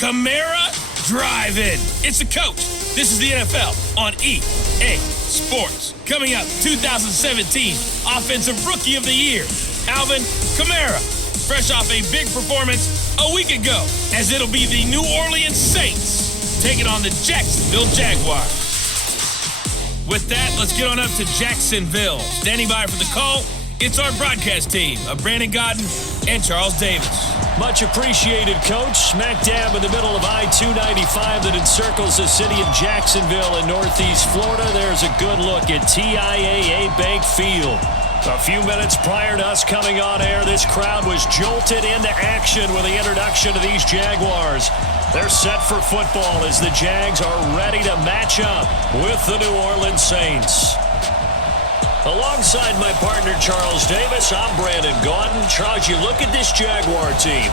Kamara Drive-In. It's the coach. This is the NFL on EA Sports. Coming up, 2017 Offensive Rookie of the Year, Alvin Kamara. Fresh off a big performance a week ago, as it'll be the New Orleans Saints taking on the Jacksonville Jaguars. With that, let's get on up to Jacksonville. Standing by for the call, it's our broadcast team of Brandon Godden and Charles Davis. Much appreciated, Coach. Smack dab in the middle of I-295 that encircles the city of Jacksonville in northeast Florida. There's a good look at TIAA Bank Field. A few minutes prior to us coming on air, this crowd was jolted into action with the introduction of these Jaguars. They're set for football as the Jags are ready to match up with the New Orleans Saints. Alongside my partner, Charles Davis, I'm Brandon Gaudin. Charles, you look at this Jaguar team.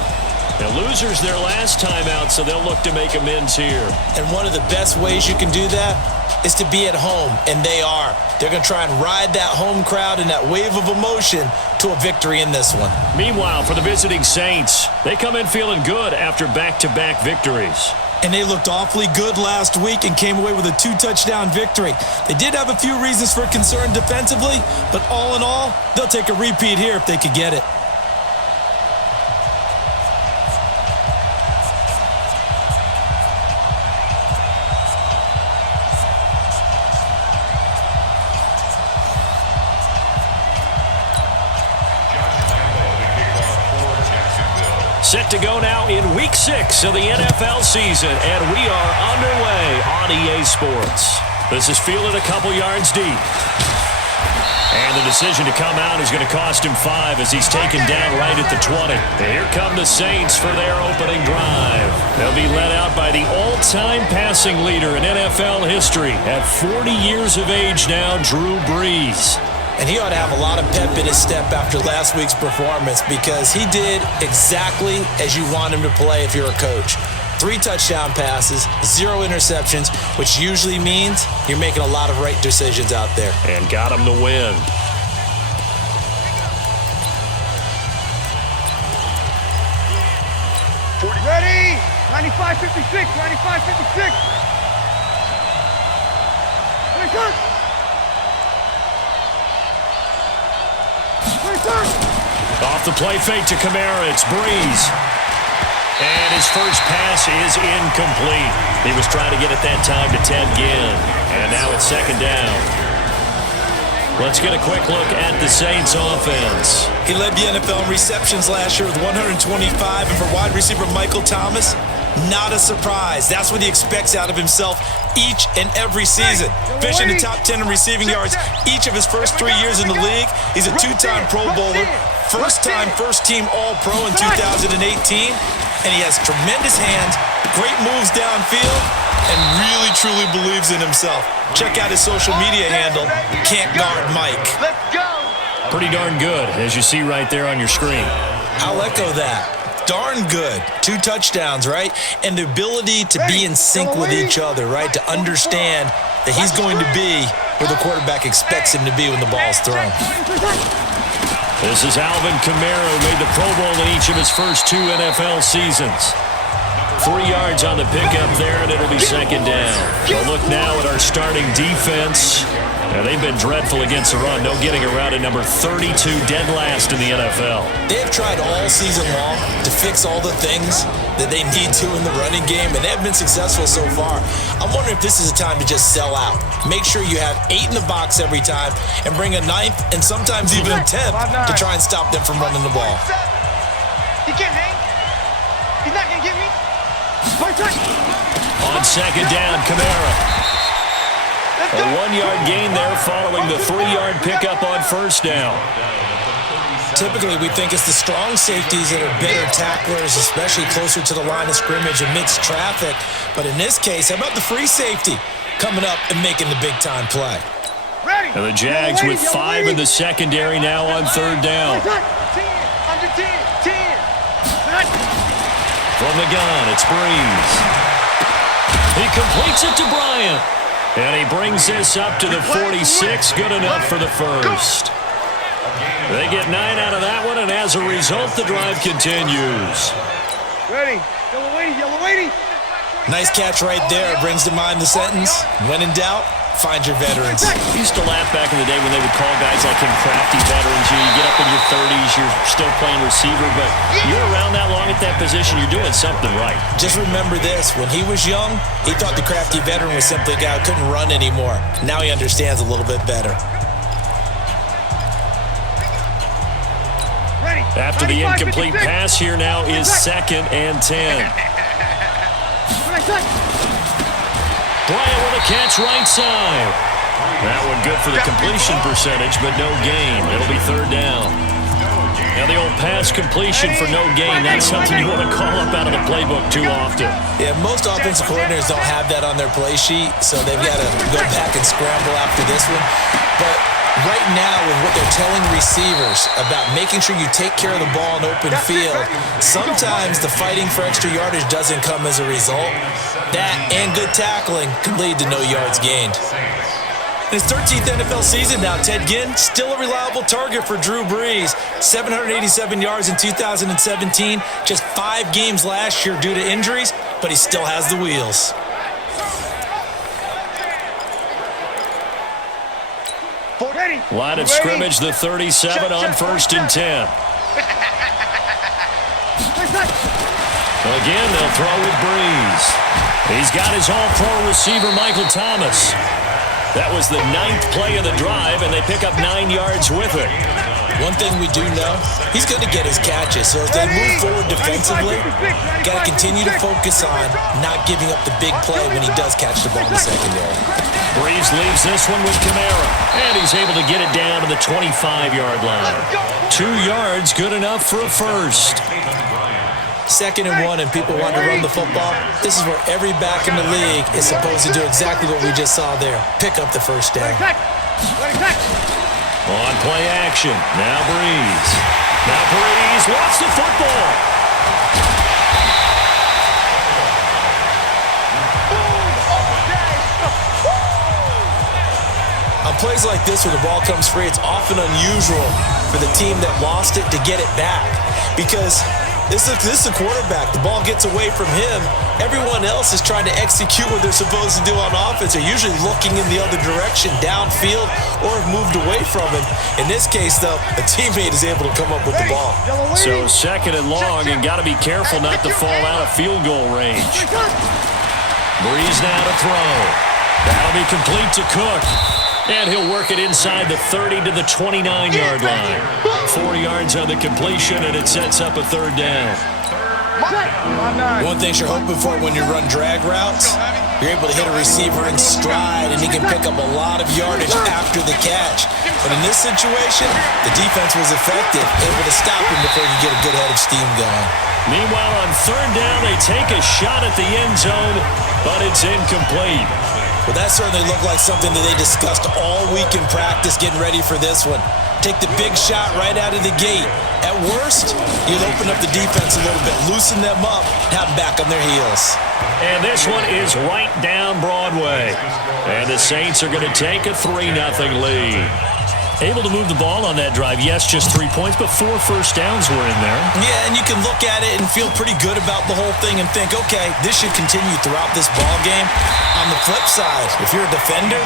The losers their last time out, so they'll look to make amends here. And one of the best ways you can do that is to be at home, and they are. They're going to try and ride that home crowd and that wave of emotion to a victory in this one. Meanwhile, for the visiting Saints, they come in feeling good after back-to-back victories. And they looked awfully good last week and came away with a 2-touchdown victory. They did have a few reasons for concern defensively, but all in all, they'll take a repeat here if they could get it. Set to go now in Week 6 of the NFL season, and we are underway on EA Sports. This is fielded a couple yards deep. And the decision to come out is going to cost him 5 as he's taken down right at the 20. And here come the Saints for their opening drive. They'll be led out by the all-time passing leader in NFL history at 40 years of age now, Drew Brees. And he ought to have a lot of pep in his step after last week's performance because he did exactly as you want him to play if you're a coach. 3 touchdown passes, 0 interceptions, which usually means you're making a lot of right decisions out there. And got him the win. Ready? 95-56, 95-56. Off the play fake to Kamara, it's Brees. And his first pass is incomplete. He was trying to get it that time to Ted Ginn. And now it's second down. Let's get a quick look at the Saints offense. He led the NFL in receptions last year with 125, and for wide receiver Michael Thomas, not a surprise. That's what he expects out of himself each and every season. Finishing the top 10 in receiving yards each of his first 3 years in the league. He's a 2-time Pro Bowler, first-time first-team All-Pro in 2018, and he has tremendous hands, great moves downfield, and really, truly believes in himself. Check out his social media handle, Can't Guard Mike. Let's go. Pretty darn good, as you see right there on your screen. I'll echo that. Darn good. 2 touchdowns, right? And the ability to be in sync with each other, right? To understand that he's going to be where the quarterback expects him to be when the ball's thrown. This is Alvin Kamara, who made the Pro Bowl in each of his first 2 NFL seasons. 3 yards on the pickup there, and it'll be second down. A look now at our starting defense. Now, they've been dreadful against the run. No getting around at number 32, dead last in the NFL. They've tried all season long to fix all the things that they need to in the running game, and they've been successful so far. I'm wondering if this is a time to just sell out. Make sure you have 8 in the box every time and bring a 9th and sometimes even a 10th to try and stop them from running the ball. He can't hang. He's not going to get me. On second down, Kamara. A 1-yard gain there following the 3-yard pickup on first down. Typically, we think it's the strong safeties that are better tacklers, especially closer to the line of scrimmage amidst traffic. But in this case, how about the free safety coming up and making the big-time play? And the Jags with 5 in the secondary now on third down. Under 10. From the gun, it's Brees. He completes it to Bryant. And he brings this up to the 46. Good enough for the first. They get 9 out of that one, and as a result, the drive continues. Ready. Yellow 80. Nice catch right there. Brings to mind the sentence, when in doubt, find your veterans. He used to laugh back in the day when they would call guys like him crafty veterans. You get up in your 30s, you're still playing receiver, but you're around that long at that position, you're doing something right. Just remember this, when he was young, he thought the crafty veteran was simply a guy who couldn't run anymore. Now he understands a little bit better. After the incomplete pass, here now is 2nd and 10. Bryant with a catch right side. That one good for the completion percentage, but no gain. It'll be 3rd down. Now the old pass completion for no gain, that's something you want to call up out of the playbook too often. Yeah, most offensive coordinators don't have that on their play sheet, so they've got to go back and scramble after this one. But right now, with what they're telling receivers about making sure you take care of the ball in open field, sometimes the fighting for extra yardage doesn't come as a result. That and good tackling can lead to no yards gained. In his 13th NFL season now, Ted Ginn, still a reliable target for Drew Brees. 787 yards in 2017, just 5 games last year due to injuries, but he still has the wheels. Line of scrimmage, the 37 on 1st and 10. Again, they'll throw with Brees. He's got his all-pro receiver, Michael Thomas. That was the 9th play of the drive, and they pick up 9 yards with it. One thing we do know, he's going to get his catches. So as they move forward defensively, got to continue to focus on not giving up the big play when he does catch the ball in the secondary. Brees leaves this one with Kamara, and he's able to get it down to the 25-yard line. 2 yards, good enough for a first. 2nd and 1, and people want to run the football. This is where every back in the league is supposed to do exactly what we just saw there. Pick up the first down. On play action. Now Brees. Now Brees wants the football. On plays like this where the ball comes free, it's often unusual for the team that lost it to get it back. Because this is a quarterback. The ball gets away from him. Everyone else is trying to execute what they're supposed to do on offense. They're usually looking in the other direction, downfield, or have moved away from him. In this case, though, a teammate is able to come up with the ball. So 2nd and long, and got to be careful not to fall out of field goal range. Brees now to throw. That'll be complete to Cook. And he'll work it inside the 30 to the 29-yard line. 4 yards on the completion, and it sets up a 3rd down. One thing you're hoping for when you run drag routes, you're able to hit a receiver in stride, and he can pick up a lot of yardage after the catch. But in this situation, the defense was effective, able to stop him before he could get a good head of steam going. Meanwhile, on 3rd down, they take a shot at the end zone, but it's incomplete. Well, that certainly looked like something that they discussed all week in practice getting ready for this one. Take the big shot right out of the gate. At worst, you'll open up the defense a little bit, loosen them up, have them back on their heels. And this one is right down Broadway. And the Saints are going to take a 3-0 lead. Able to move the ball on that drive. Yes, just 3 points, but 4 first downs were in there. Yeah, and you can look at it and feel pretty good about the whole thing and think, okay, this should continue throughout this ball game. On the flip side, if you're a defender,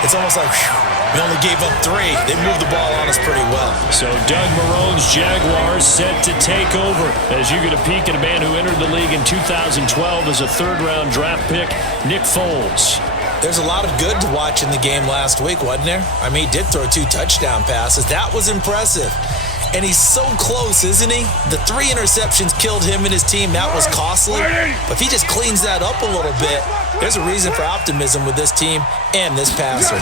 it's almost like, whew, we only gave up 3. They moved the ball on us pretty well. So Doug Marrone's Jaguars set to take over as you get a peek at a man who entered the league in 2012 as a 3rd-round draft pick, Nick Foles. There's a lot of good to watch in the game last week, wasn't there? I mean, he did throw 2 touchdown passes. That was impressive. And he's so close, isn't he? The 3 interceptions killed him and his team. That was costly. But if he just cleans that up a little bit, there's a reason for optimism with this team and this passer.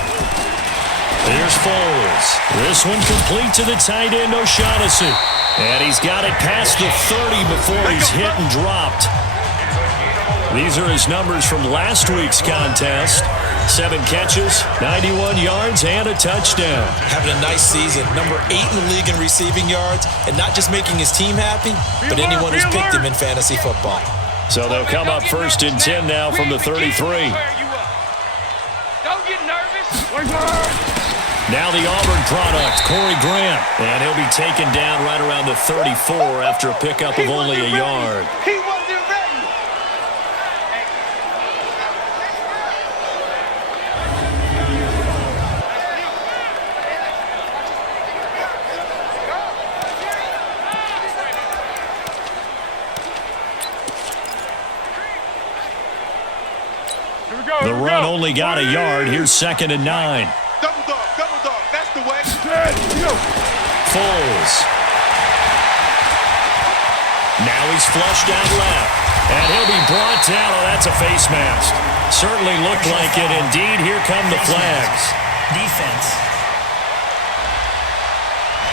Here's Foles. This one complete to the tight end, O'Shaughnessy. And he's got it past the 30 before he's hit and dropped. These are his numbers from last week's contest. 7 catches, 91 yards, and a touchdown. Having a nice season. Number 8 in the league in receiving yards, and not just making his team happy, but anyone who's picked him in fantasy football. So they'll come up 1st and 10 now from the 33. Don't get nervous. Now the Auburn product, Corey Grant. And he'll be taken down right around the 34 after a pickup of only a yard. He wasn't The run only got a yard. Here's 2nd and 9. Double dog. That's the way. Foles. Now he's flushed out left. And he'll be brought down. Oh, that's a face mask. Certainly looked like it. Indeed, here come the flags. Defense.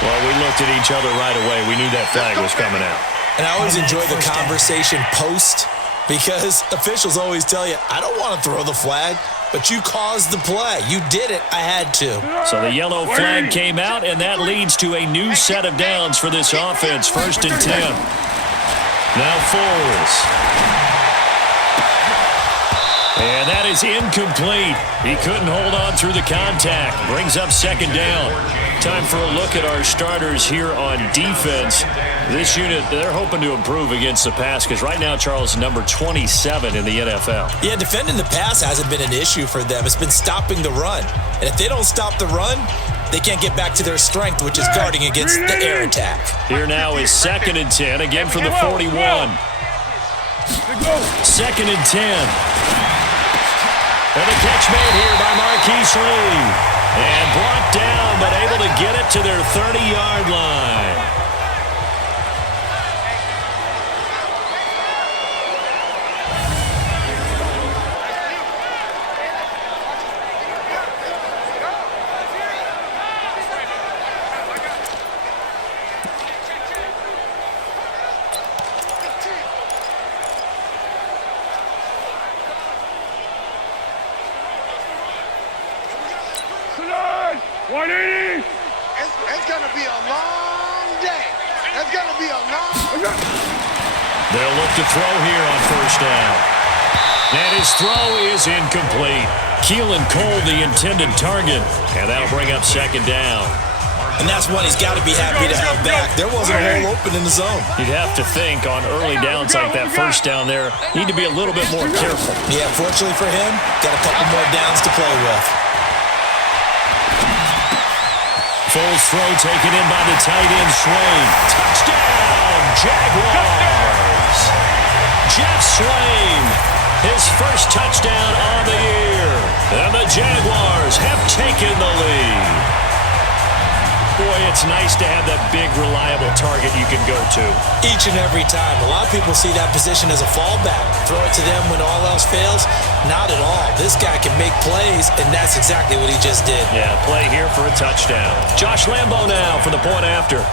Well, we looked at each other right away. We knew that flag was coming out. And I always enjoy the conversation post, because officials always tell you, I don't want to throw the flag, but you caused the play. You did it. I had to. So the yellow flag came out, and that leads to a new set of downs for this offense. 1st and 10. Now Foles. And that is incomplete. He couldn't hold on through the contact. Brings up 2nd down. Time for a look at our starters here on defense. This unit, they're hoping to improve against the pass because right now, Charles, number 27 in the NFL. Yeah, defending the pass hasn't been an issue for them. It's been stopping the run. And if they don't stop the run, they can't get back to their strength, which is guarding against the air attack. Here now is 2nd and 10, again from the 41. 2nd and 10. And the catch made here by Marquise Lee. And brought down, but able to get it to their 30-yard line. It's going to be a long day. It's going to be a long. They'll look to throw here on 1st down. And his throw is incomplete. Keelan Cole, the intended target. And that'll bring up 2nd down. And that's one he's got to be happy to have back. There wasn't a hole open in the zone. You'd have to think on early downs like that 1st down there, need to be a little bit more careful. Yeah, fortunately for him, got a couple more downs to play with. Foles throw taken in by the tight end Swain. Touchdown, Jaguars. Jeff Swain, his first touchdown on the year. And the Jaguars have taken the lead. Boy, it's nice to have that big, reliable target you can go to. Each and every time. A lot of people see that position as a fallback. Throw it to them when all else fails. Not at all. This guy can make plays, and that's exactly what he just did. Yeah, play here for a touchdown. Josh Lambo now for the point after.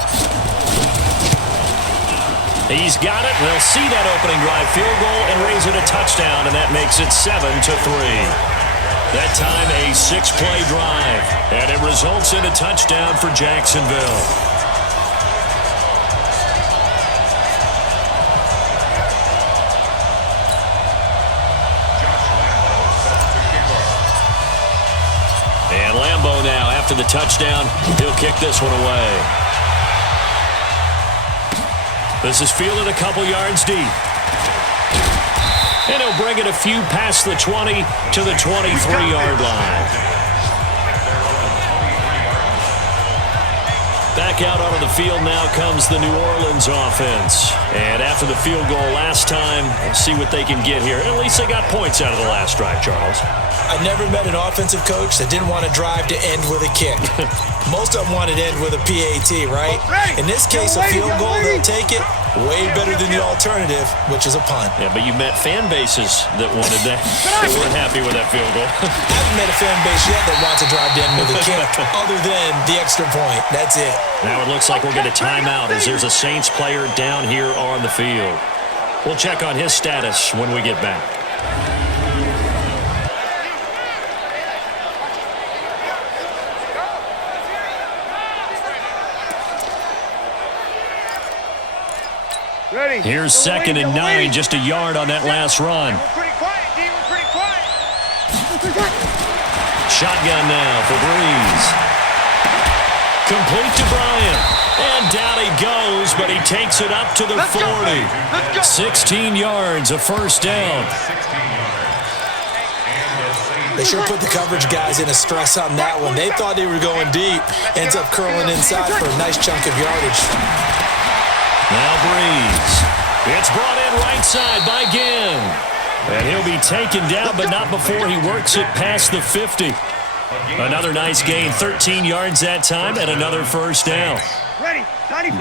He's got it. They'll see that opening drive field goal and raise it a touchdown, and that makes it 7-3. That time a 6-play drive, and it results in a touchdown for Jacksonville. And Lambo now, after the touchdown, he'll kick this one away. This is fielded a couple yards deep. And he'll bring it a few past the 20 to the 23-yard line. Back out onto the field now comes the New Orleans offense. And after the field goal last time, let's see what they can get here. At least they got points out of the last drive, Charles. I never met an offensive coach that didn't want to drive to end with a kick. Most of them wanted to end with a PAT, right? In this case, a field goal, they'll take it. Way better than the alternative, which is a punt. Yeah, but you met fan bases that wanted that. They weren't happy with that field goal. I haven't met a fan base yet that wants to drive to end with a kick, other than the extra point. That's it. Now it looks like we'll get a timeout as there's a Saints player down here on the field. We'll check on his status when we get back. Here's 2nd and 9, just a yard on that last run. Pretty quiet, D. We're pretty quiet. Shotgun now for Breeze. Complete to Bryant. And down he goes, but he takes it up to the 40. 16 yards, a 1st down. They sure put the coverage guys in a stress on that one. They thought they were going deep. Ends up curling inside for a nice chunk of yardage. Now Breeze. It's brought in right side by Ginn. And he'll be taken down, but not before he works it past the 50. Another nice gain, 13 yards that time, and another first down.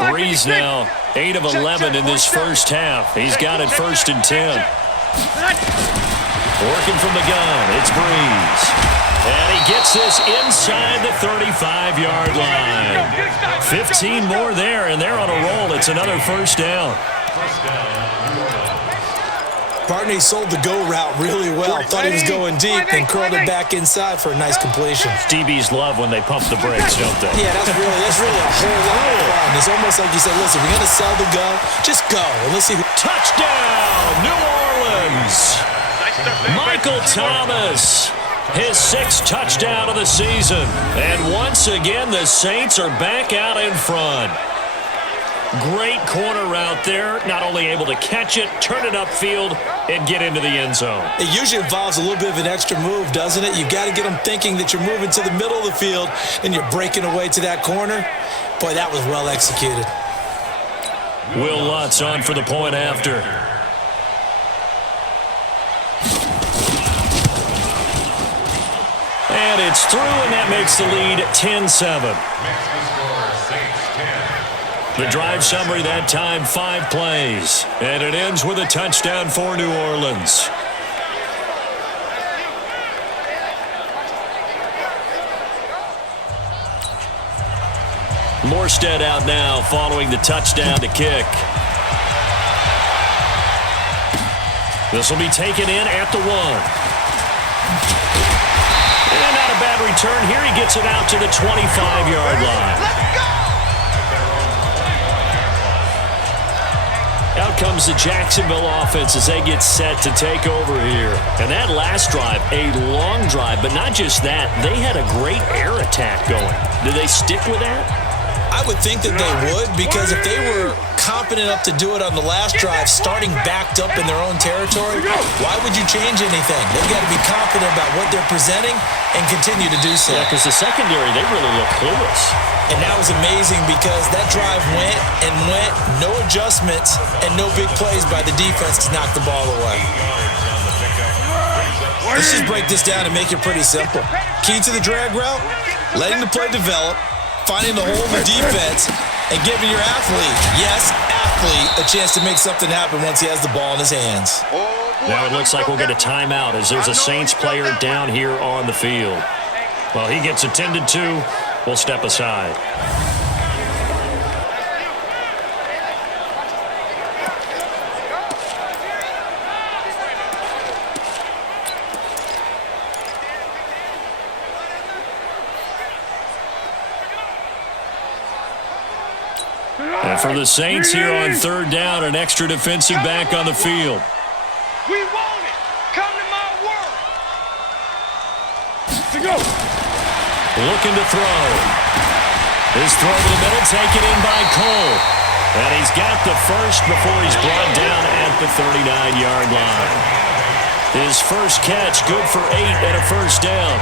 Breeze now, 8 of 11 in this first half. He's got it 1st and 10. Working from the gun, it's Breeze. And he gets this inside the 35-yard line. 15 more there, and they're on a roll. It's another first down. Barney sold the go route really well. Thought he was going deep and curled it back inside for a nice completion. DBs love when they pump the brakes, don't they? Yeah, that's really a whole lot of fun. It's almost like you said, listen, we're going to sell the go. Just go, and let's see who. Touchdown, New Orleans. Michael Thomas, his 6th touchdown of the season. And once again, the Saints are back out in front. Great corner route there. Not only able to catch it, turn it upfield, and get into the end zone. It usually involves a little bit of an extra move, doesn't it? You've got to get them thinking that you're moving to the middle of the field and you're breaking away to that corner. Boy, that was well executed. Will Lutz on for the point after. And it's through, and that makes the lead 10-7. The drive summary that time, 5 plays. And it ends with a touchdown for New Orleans. Morstead out now following the touchdown to kick. This will be taken in at the 1. And not a bad return here. He gets it out to the 25-yard line. Out comes the Jacksonville offense as they get set to take over here. And that last drive, a long drive, but not just that. They had a great air attack going. Did they stick with that? I would think that they would, because if they were competent enough to do it on the last drive, starting backed up in their own territory, why would you change anything? They've got to be confident about what they're presenting and continue to do so. Yeah, because the secondary, they really look clueless. And that was amazing because that drive went and went, no adjustments and no big plays by the defense to knock the ball away. Let's just break this down and make it pretty simple. Key to the drag route, letting the play develop, finding the hole in the defense, and giving your athlete, yes, athlete, a chance to make something happen once he has the ball in his hands. Now it looks like we'll get a timeout as there's a Saints player down here on the field. Well, he gets attended to. We'll step aside. And for the Saints here on 3rd down, an extra defensive back on the field. We want it. Come to my world. To go. Looking to throw. His throw to the middle, taken in by Cole. And he's got the first before he's brought down at the 39-yard line. His first catch, good for 8 and a first down.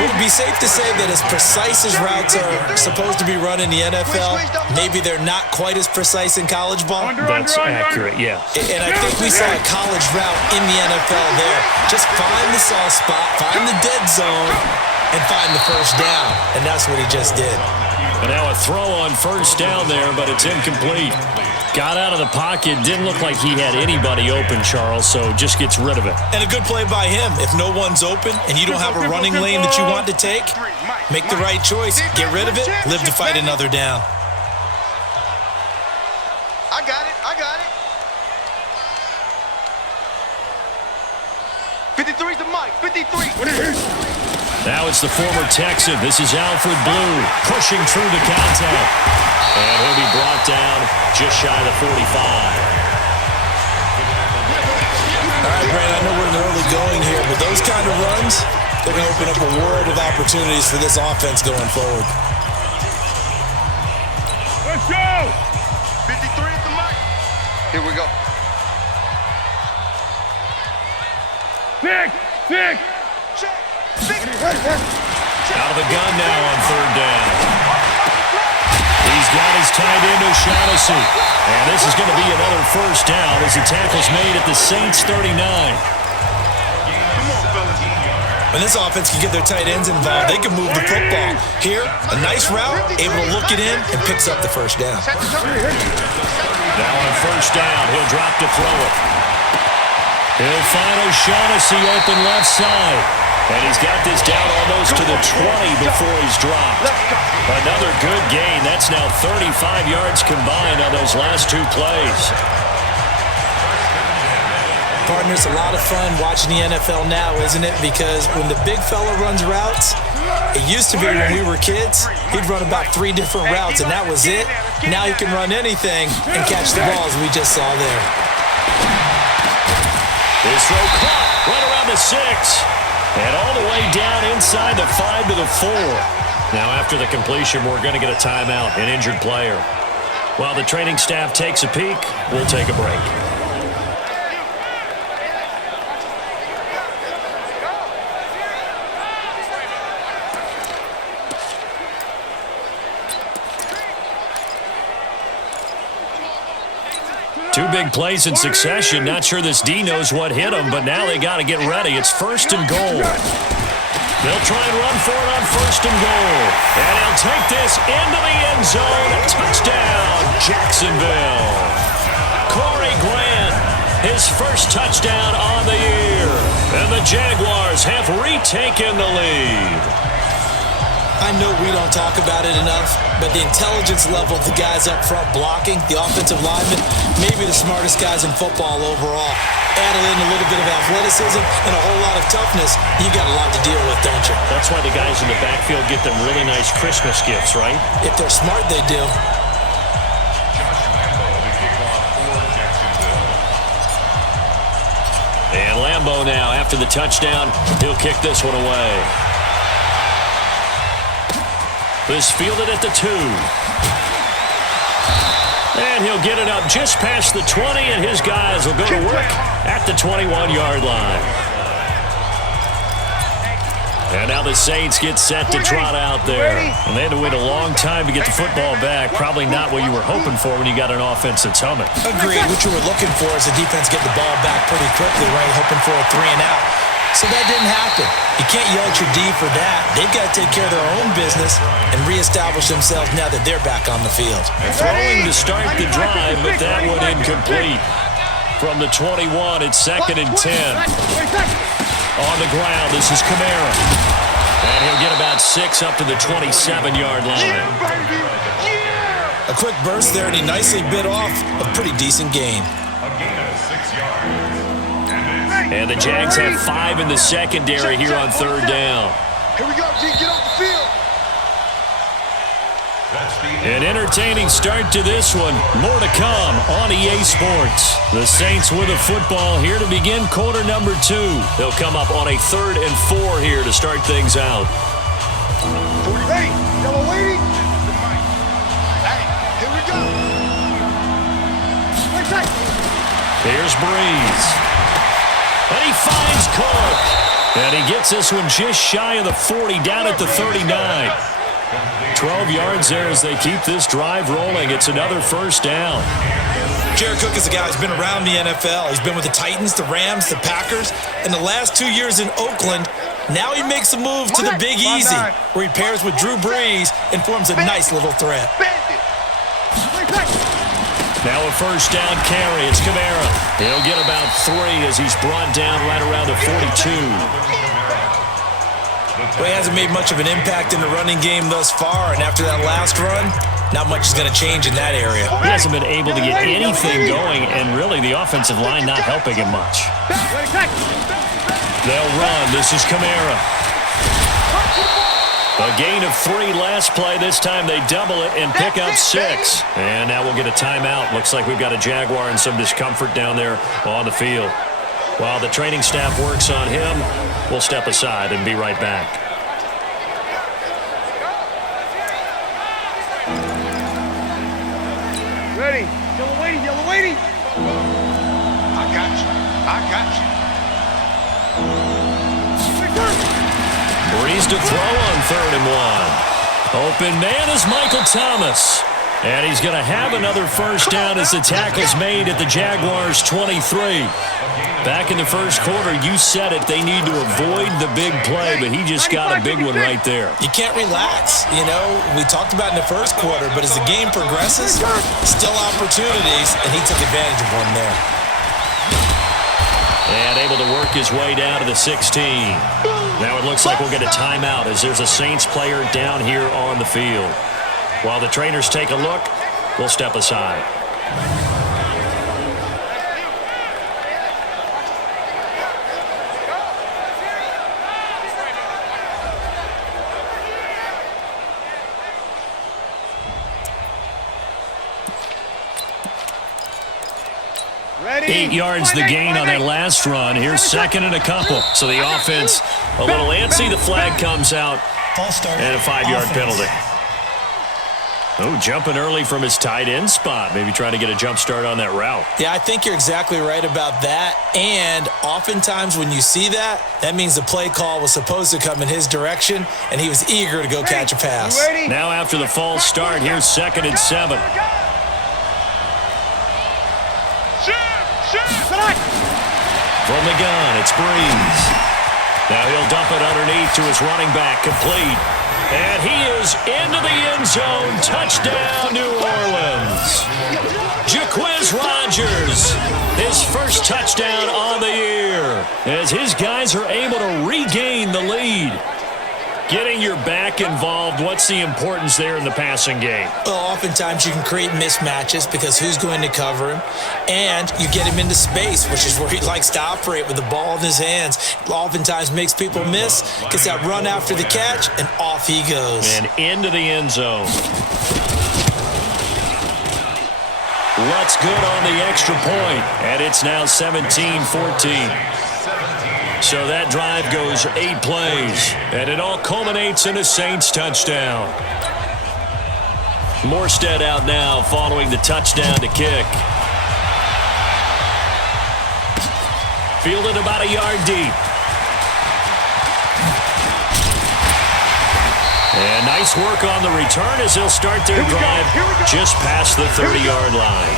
Would it be safe to say that as precise as routes are supposed to be run in the NFL, maybe they're not quite as precise in college ball? That's accurate, yeah. And I think we saw a college route in the NFL there. Just find the soft spot, find the dead zone, and find the first down. And that's what he just did. And now a throw on first down there, but it's incomplete. Got out of the pocket, didn't look like he had anybody open, Charles, so just gets rid of it. And a good play by him. If no one's open and you don't have a running lane that you want to take, make the right choice. Get rid of it, live to fight another down. I got it. 53's the mic. 53. Now it's the former Texan. This is Alfred Blue pushing through the contact. And he'll be brought down just shy of the 45. All right, Brand, I know we're in the early going here, but those kind of runs, they're going to open up a world of opportunities for this offense going forward. Let's go! 53 at the mic. Here we go. Six. Out of the gun now on 3rd down. He's got his tight end O'Shaughnessy. And this is going to be another first down as the tackle's made at the Saints 39. When this offense can get their tight ends involved, they can move the football. Here, a nice route, able to look it in, and picks up the first down. Now on first down, he'll drop to throw it. He'll find O'Shaughnessy open left side. And he's got this down almost to the 20 before he's dropped. Another good gain. That's now 35 yards combined on those last two plays. Partner, it's a lot of fun watching the NFL now, isn't it? Because when the big fella runs routes, it used to be when we were kids, he'd run about 3 different routes, and that was it. Now he can run anything and catch the balls we just saw there. This throw caught right around the 6. And all the way down inside the 5 to the 4. Now after the completion, we're going to get a timeout, an injured player. While the training staff takes a peek, we'll take a break. Two big plays in succession. Not sure this D knows what hit him, but now they got to get ready. It's first and goal. They'll try and run for it on first and goal. And he'll take this into the end zone. Touchdown, Jacksonville. Corey Grant, his first touchdown on the year. And the Jaguars have retaken the lead. I know we don't talk about it enough, but the intelligence level of the guys up front blocking, the offensive linemen, maybe the smartest guys in football overall. Add in a little bit of athleticism and a whole lot of toughness, you got a lot to deal with, don't you? That's why the guys in the backfield get them really nice Christmas gifts, right? If they're smart, they do. And Lambeau now, after the touchdown, he'll kick this one away. This fielded at the 2. And he'll get it up just past the 20, and his guys will go to work at the 21-yard line. And now the Saints get set to trot out there. And they had to wait a long time to get the football back. Probably not what you were hoping for when you got an offense that's humming. Agreed. What you were looking for is the defense get the ball back pretty quickly, right? Hoping for a 3 and out. So that didn't happen. You can't yell at your D for that. They've got to take care of their own business and reestablish themselves now that they're back on the field. Throwing to start the drive, but that one incomplete. From the 21, it's 2nd and 10. On the ground, this is Kamara. And he'll get about 6 up to the 27-yard line. A quick burst there, and he nicely bit off a pretty decent gain. And the Jags have 5 in the secondary here on 3rd down. Here we go, G. Get off the field. An entertaining start to this one. More to come on EA Sports. The Saints with a football here to begin quarter number 2. They'll come up on a 3rd and 4 here to start things out. 40. Ready? Yellow waiting. Hey, here we go. Here's Breeze. And he finds Cook. And he gets this one just shy of the 40, down at the 39. 12 yards there as they keep this drive rolling. It's another first down. Jared Cook is a guy who's been around the NFL. He's been with the Titans, the Rams, the Packers, and the last 2 years in Oakland. Now he makes a move to the Big Easy, where he pairs with Drew Brees and forms a nice little threat. Now a first down carry. It's Kamara. He'll get about 3 as he's brought down right around the 42. Well, he hasn't made much of an impact in the running game thus far, and after that last run, not much is going to change in that area. He hasn't been able to get anything going, and really the offensive line not helping him much. They'll run. This is Kamara. A gain of 3 last play. This time they double it and pick up 6. And now we'll get a timeout. Looks like we've got a Jaguar and some discomfort down there on the field. While the training staff works on him, we'll step aside and be right back. Ready? Yellow waiting, yellow waiting. I got you. I got you. Breeze to throw on 3rd and 1. Open man is Michael Thomas. And he's going to have another first down as the tackle's made at the Jaguars' 23. Back in the first quarter, you said it, they need to avoid the big play, but he just got a big one right there. You can't relax. You know, we talked about in the first quarter, but as the game progresses, still opportunities, and he took advantage of one there. And able to work his way down to the 16. Now it looks like we'll get a timeout as there's a Saints player down here on the field. While the trainers take a look, we'll step aside. Ready? 8 yards the gain on that last run. Here's second and a couple. So the offense a little antsy. The flag comes out and a 5-yard penalty. Oh, jumping early from his tight end spot. Maybe trying to get a jump start on that route. Yeah, I think you're exactly right about that. And oftentimes when you see that, that means the play call was supposed to come in his direction, and he was eager to go catch a pass. Now after the false start, here's second and 7. From the gun, it's Breeze. Now he'll dump it underneath to his running back, complete. And he is into the end zone. Touchdown, New Orleans. Jaquiz Rodgers, his first touchdown on the year, as his guys are able to regain the lead. Getting your back involved, what's the importance there in the passing game? Well, oftentimes you can create mismatches because who's going to cover him? And you get him into space, which is where he likes to operate with the ball in his hands. Oftentimes makes people miss, gets that run after the catch, and off he goes. And into the end zone. What's good on the extra point? And it's now 17-14. So that drive goes 8 plays, and it all culminates in a Saints touchdown. Morstead out now following the touchdown to kick. Fielded about a yard deep. And nice work on the return as they'll start their drive just past the 30-yard line.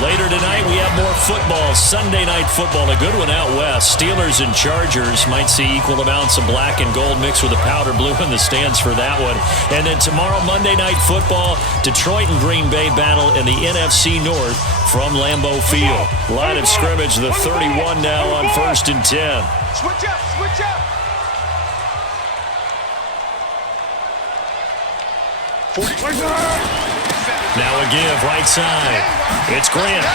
Later tonight, we have more football. Sunday night football, a good one out west. Steelers and Chargers might see equal amounts of black and gold mixed with a powder blue in the stands for that one. And then tomorrow, Monday night football, Detroit and Green Bay battle in the NFC North from Lambeau Field. Line of scrimmage, the 31 now on 1st and 10. Switch up, switch up. 40. Now a give, right side. It's Grant.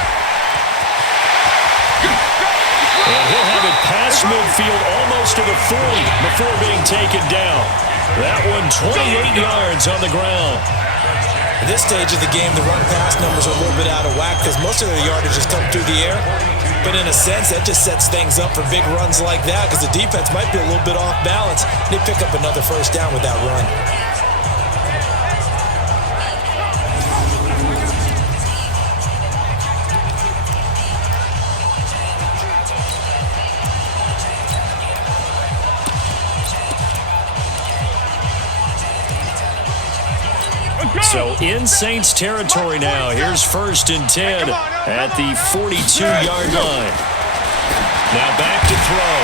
And he'll have it past midfield almost to the 40 before being taken down. That one 28 yards on the ground. At this stage of the game, the run-pass numbers are a little bit out of whack because most of their yardage has come through the air. But in a sense, that just sets things up for big runs like that because the defense might be a little bit off balance. They pick up another first down with that run. So in Saints territory now. Here's 1st and 10 at the 42-yard line. Now back to throw.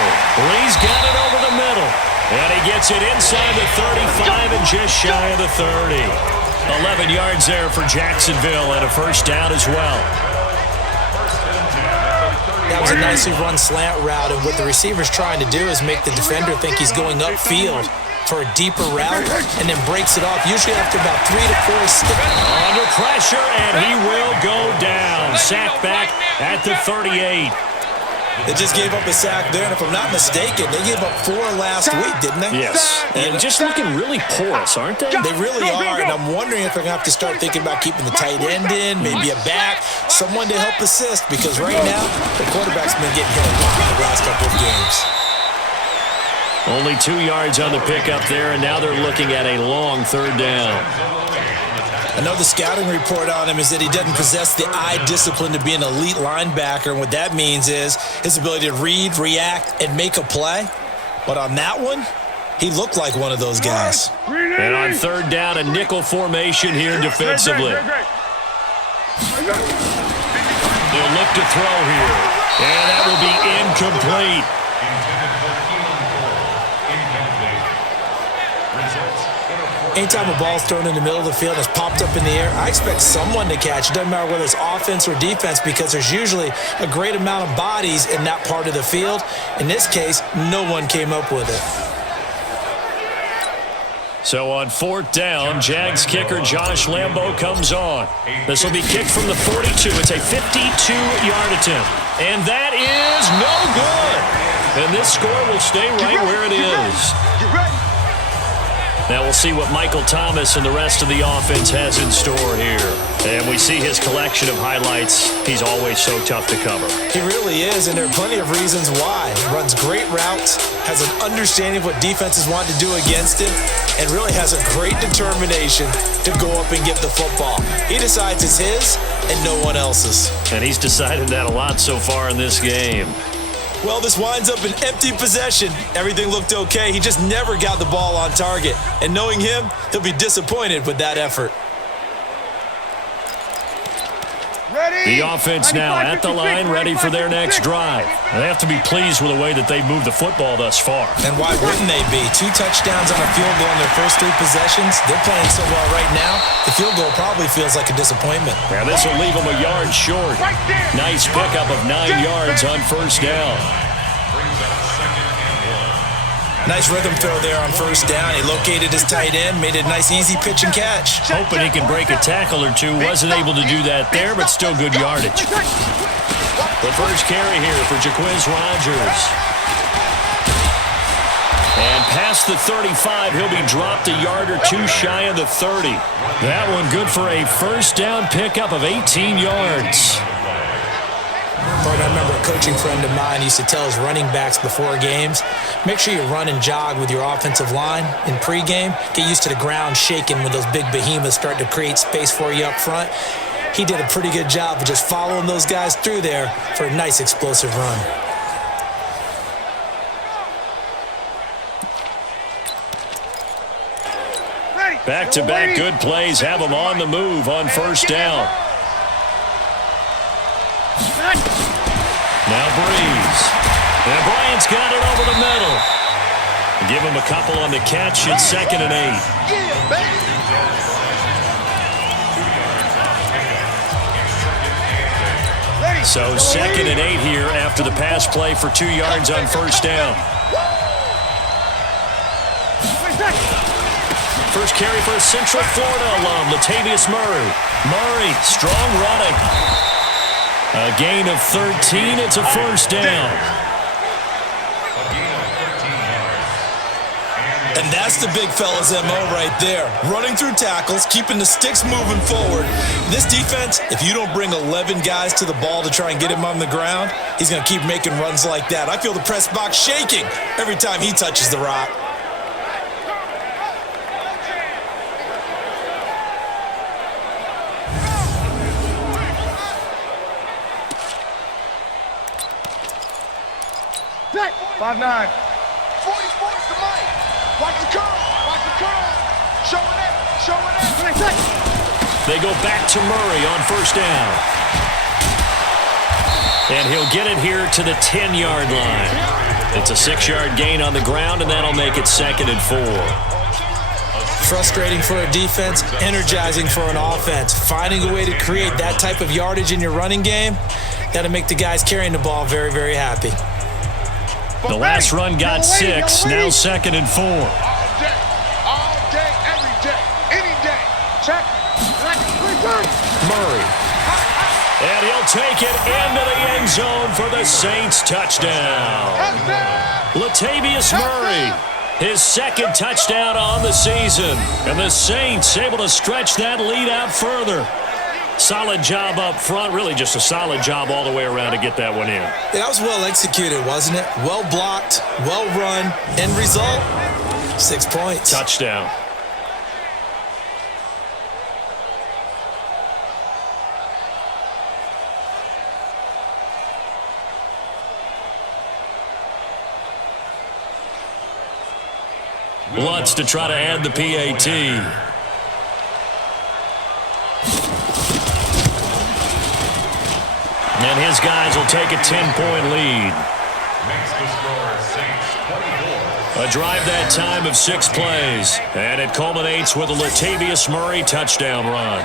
Lee's got it over the middle. And he gets it inside the 35 and just shy of the 30. 11 yards there for Jacksonville and a first down as well. That was a nicely run slant route, and what the receiver's trying to do is make the defender think he's going upfield for a deeper route, and then breaks it off, usually after about 3 to 4 steps. Under pressure, and he will go down. Sacked back at the 38. They just gave up a sack there, and if I'm not mistaken, they gave up 4 last week, didn't they? Yes, and just looking really porous, aren't they? They really are, and I'm wondering if they're going to have to start thinking about keeping the tight end in, maybe a back, someone to help assist, because right now, the quarterback's been getting hit a lot in the last couple of games. Only 2 yards on the pickup there, and now they're looking at a long 3rd down. Another scouting report on him is that he doesn't possess the eye discipline to be an elite linebacker, and what that means is his ability to read, react, and make a play. But on that one, He looked like one of those guys. And on third down, a nickel formation here defensively. They'll look to throw here. And that will be incomplete. Anytime a ball's thrown in the middle of the field and it's popped up in the air, I expect someone to catch. It doesn't matter whether it's offense or defense because there's usually a great amount of bodies in that part of the field. In this case, no one came up with it. So on fourth down, Jags kicker Josh Lambo comes on. This will be kicked from the 42. It's a 52-yard attempt. And that is no good. And this score will stay right where it is. Now we'll see what Michael Thomas and the rest of the offense has in store here. And we see his collection of highlights. He's always so tough to cover. He really is, and there are plenty of reasons why. Runs great routes, has an understanding of what defenses want to do against him, and really has a great determination to go up and get the football. He decides it's his and no one else's. And he's decided that a lot so far in this game. Well, this winds up an empty possession. Everything looked okay. He just never got the ball on target. And knowing him, he'll be disappointed with that effort. The offense now at the line, ready for their next drive. They have to be pleased with the way that they've moved the football thus far. And why wouldn't they be? 2 touchdowns on a field goal in their first 3 possessions. They're playing so well right now, the field goal probably feels like a disappointment. Now this will leave them a yard short. Nice pickup of 9 yards on first down. Nice rhythm throw there on first down. He located his tight end, made a nice easy pitch and catch. Hoping he can break a tackle or two. Wasn't able to do that there, but still good yardage. The first carry here for Jaquiz Rogers. And past the 35, he'll be dropped a yard or 2 shy of the 30. That one good for a first down pickup of 18 yards. I remember a coaching friend of mine used to tell his running backs before games, make sure you run and jog with your offensive line in pregame. Get used to the ground shaking when those big behemoths start to create space for you up front. He did a pretty good job of just following those guys through there for a nice explosive run. Back-to-back good plays have them on the move on first down. Now Breeze. And Bryant's got it over the middle. Give him a couple on the catch. It's 2nd and 8. So 2nd and 8 here after the pass play for 2 yards on first down. First carry for Central Florida alum, Latavius Murray. Murray, strong running. A gain of 13. It's a first down. And that's the big fella's MO right there. Running through tackles, keeping the sticks moving forward. This defense, if you don't bring 11 guys to the ball to try and get him on the ground, he's going to keep making runs like that. I feel the press box shaking every time he touches the rock. Set. 5'9". 40 sports to Mike. Watch the curl. Watch the curl. Showing it. Showing it. They go back to Murray on first down. And he'll get it here to the 10-yard line. It's a 6-yard gain on the ground, and that'll make it 2nd and 4. Frustrating for a defense, energizing for an offense. Finding a way to create that type of yardage in your running game, that'll make the guys carrying the ball very, very happy. The last run got 6, now 2nd and 4. All day, every day, any day. Check. Murray. And he'll take it into the end zone for the Saints touchdown. Latavius Murray, his 2nd touchdown on the season. And the Saints able to stretch that lead out further. Solid job up front, really just a solid job all the way around to get that one in. That was well executed, wasn't it? Well blocked, well run. End result, 6 points. Touchdown. Lutz to try to add the PAT. And his guys will take a 10-point lead. A drive that time of 6 plays. And it culminates with a Latavius Murray touchdown run.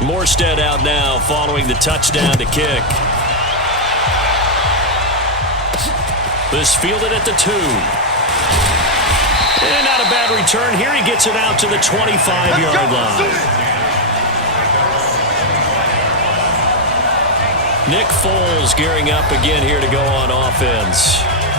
Morstead out now following the touchdown to kick. This fielded at the 2. And not a bad return here. He gets it out to the 25-yard line. Nick Foles gearing up again here to go on offense.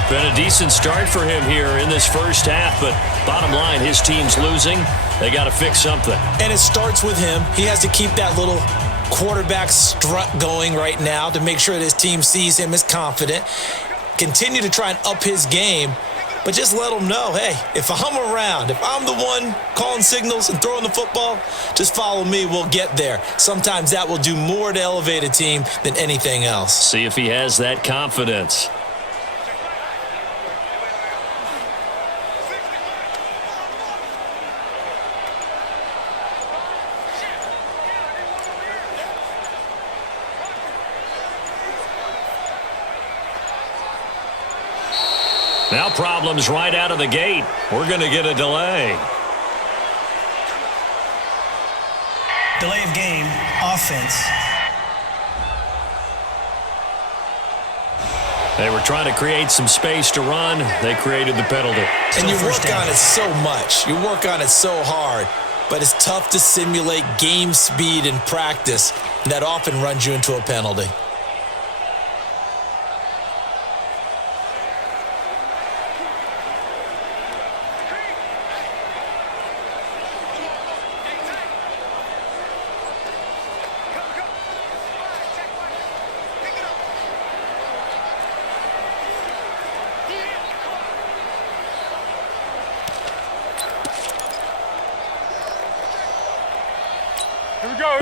Been a decent start for him here in this first half, but bottom line, his team's losing. They got to fix something. And it starts with him. He has to keep that little quarterback strut going right now to make sure that his team sees him as confident. Continue to try and up his game, but just let him know, hey, if I'm around, if I'm the one calling signals and throwing the football, just follow me, we'll get there. Sometimes that will do more to elevate a team than anything else. See if he has that confidence. Now problems right out of the gate. We're going to get a delay. Delay of game, offense. They were trying to create some space to run. They created the penalty. And you work on it so much. You work on it so hard. But it's tough to simulate game speed in practice. And that often runs you into a penalty.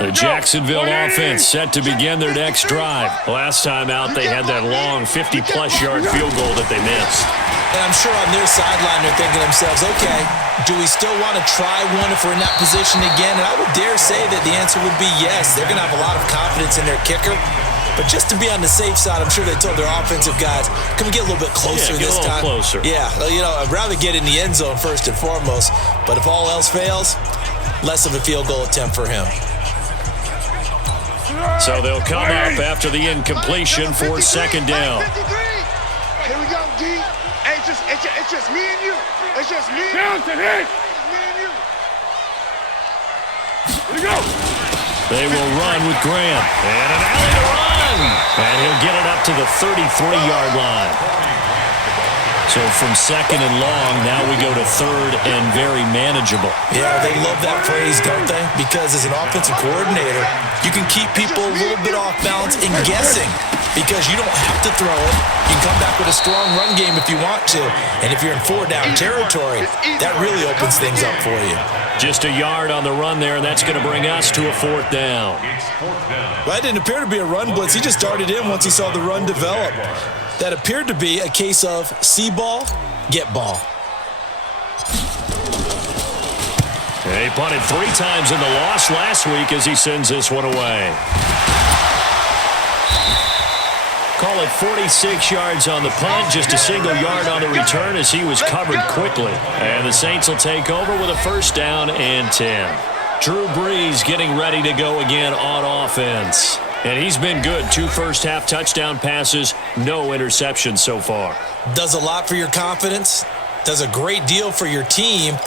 The Jacksonville offense set to begin their next drive. Last time out, they had that long 50-plus yard field goal that they missed. And I'm sure on their sideline they're thinking to themselves, okay, do we still want to try one if we're in that position again? And I would dare say that the answer would be yes. They're going to have a lot of confidence in their kicker. But just to be on the safe side, I'm sure they told their offensive guys, can we get a little bit closer this time? Closer. Yeah, I'd rather get in the end zone first and foremost. But if all else fails, less of a field goal attempt for him. So they'll come up after the incompletion for second down. Here we go, D. Hey, it's just me and you. It's just me and you. Here we go. They will run with Graham. And an alley to run. And he'll get it up to the 33-yard line. So from second and long, now we go to third and very manageable. Yeah, they love that phrase, don't they? Because as an offensive coordinator, you can keep people a little bit off balance and guessing because you don't have to throw it. You can come back with a strong run game if you want to. And if you're in 4-down territory, that really opens things up for you. Just a yard on the run there, and that's going to bring us to a 4th down. Well, that didn't appear to be a run blitz. He just darted in once he saw the run develop. That appeared to be a case of see ball, get ball. He punted 3 times in the loss last week as he sends this one away. Call it 46 yards on the punt, just a single yard on the return as he was covered quickly. And the Saints will take over with a 1st down and 10. Drew Brees getting ready to go again on offense. And he's been good. 2 first-half touchdown passes, no interceptions so far. Does a lot for your confidence, does a great deal for your team,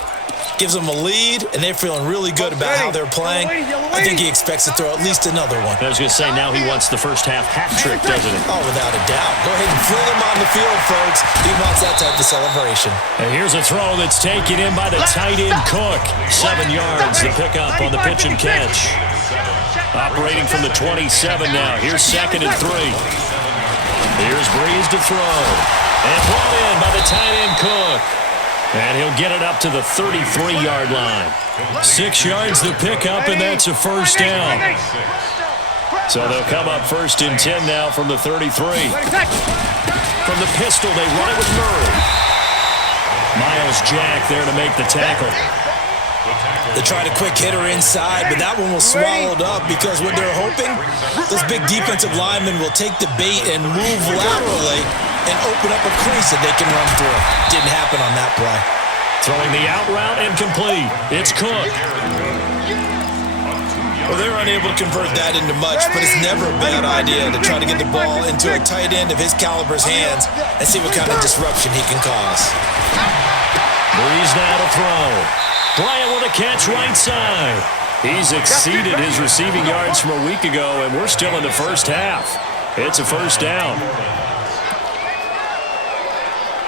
gives them a lead, and they're feeling really good about how they're playing. I think he expects to throw at least another one. I was going to say, now he wants the first-half hat trick, doesn't he? Oh, without a doubt. Go ahead and fling him on the field, folks. He wants that type of celebration. And here's a throw that's taken in by the tight end Cook. 7 yards, the pickup on the pitch and catch. Operating from the 27 now. Here's 2nd and 3. Here's Brees to throw. And brought in by the tight end Cook. And he'll get it up to the 33-yard line. 6 yards the pickup, and that's a first down. So they'll come up 1st and 10 now from the 33. From the pistol, they run it with Murray. Miles Jack there to make the tackle. They tried a quick hitter inside, but that one was swallowed up because what they're hoping, those big defensive linemen will take the bait and move laterally and open up a crease that they can run through. Didn't happen on that play. Throwing the out route incomplete. It's Cook. Well, they were unable to convert that into much, but it's never a bad idea to try to get the ball into a tight end of his caliber's hands and see what kind of disruption he can cause. Breeze now to throw. Bryant with a catch right side. He's exceeded his receiving yards from a week ago, and we're still in the first half. It's a first down.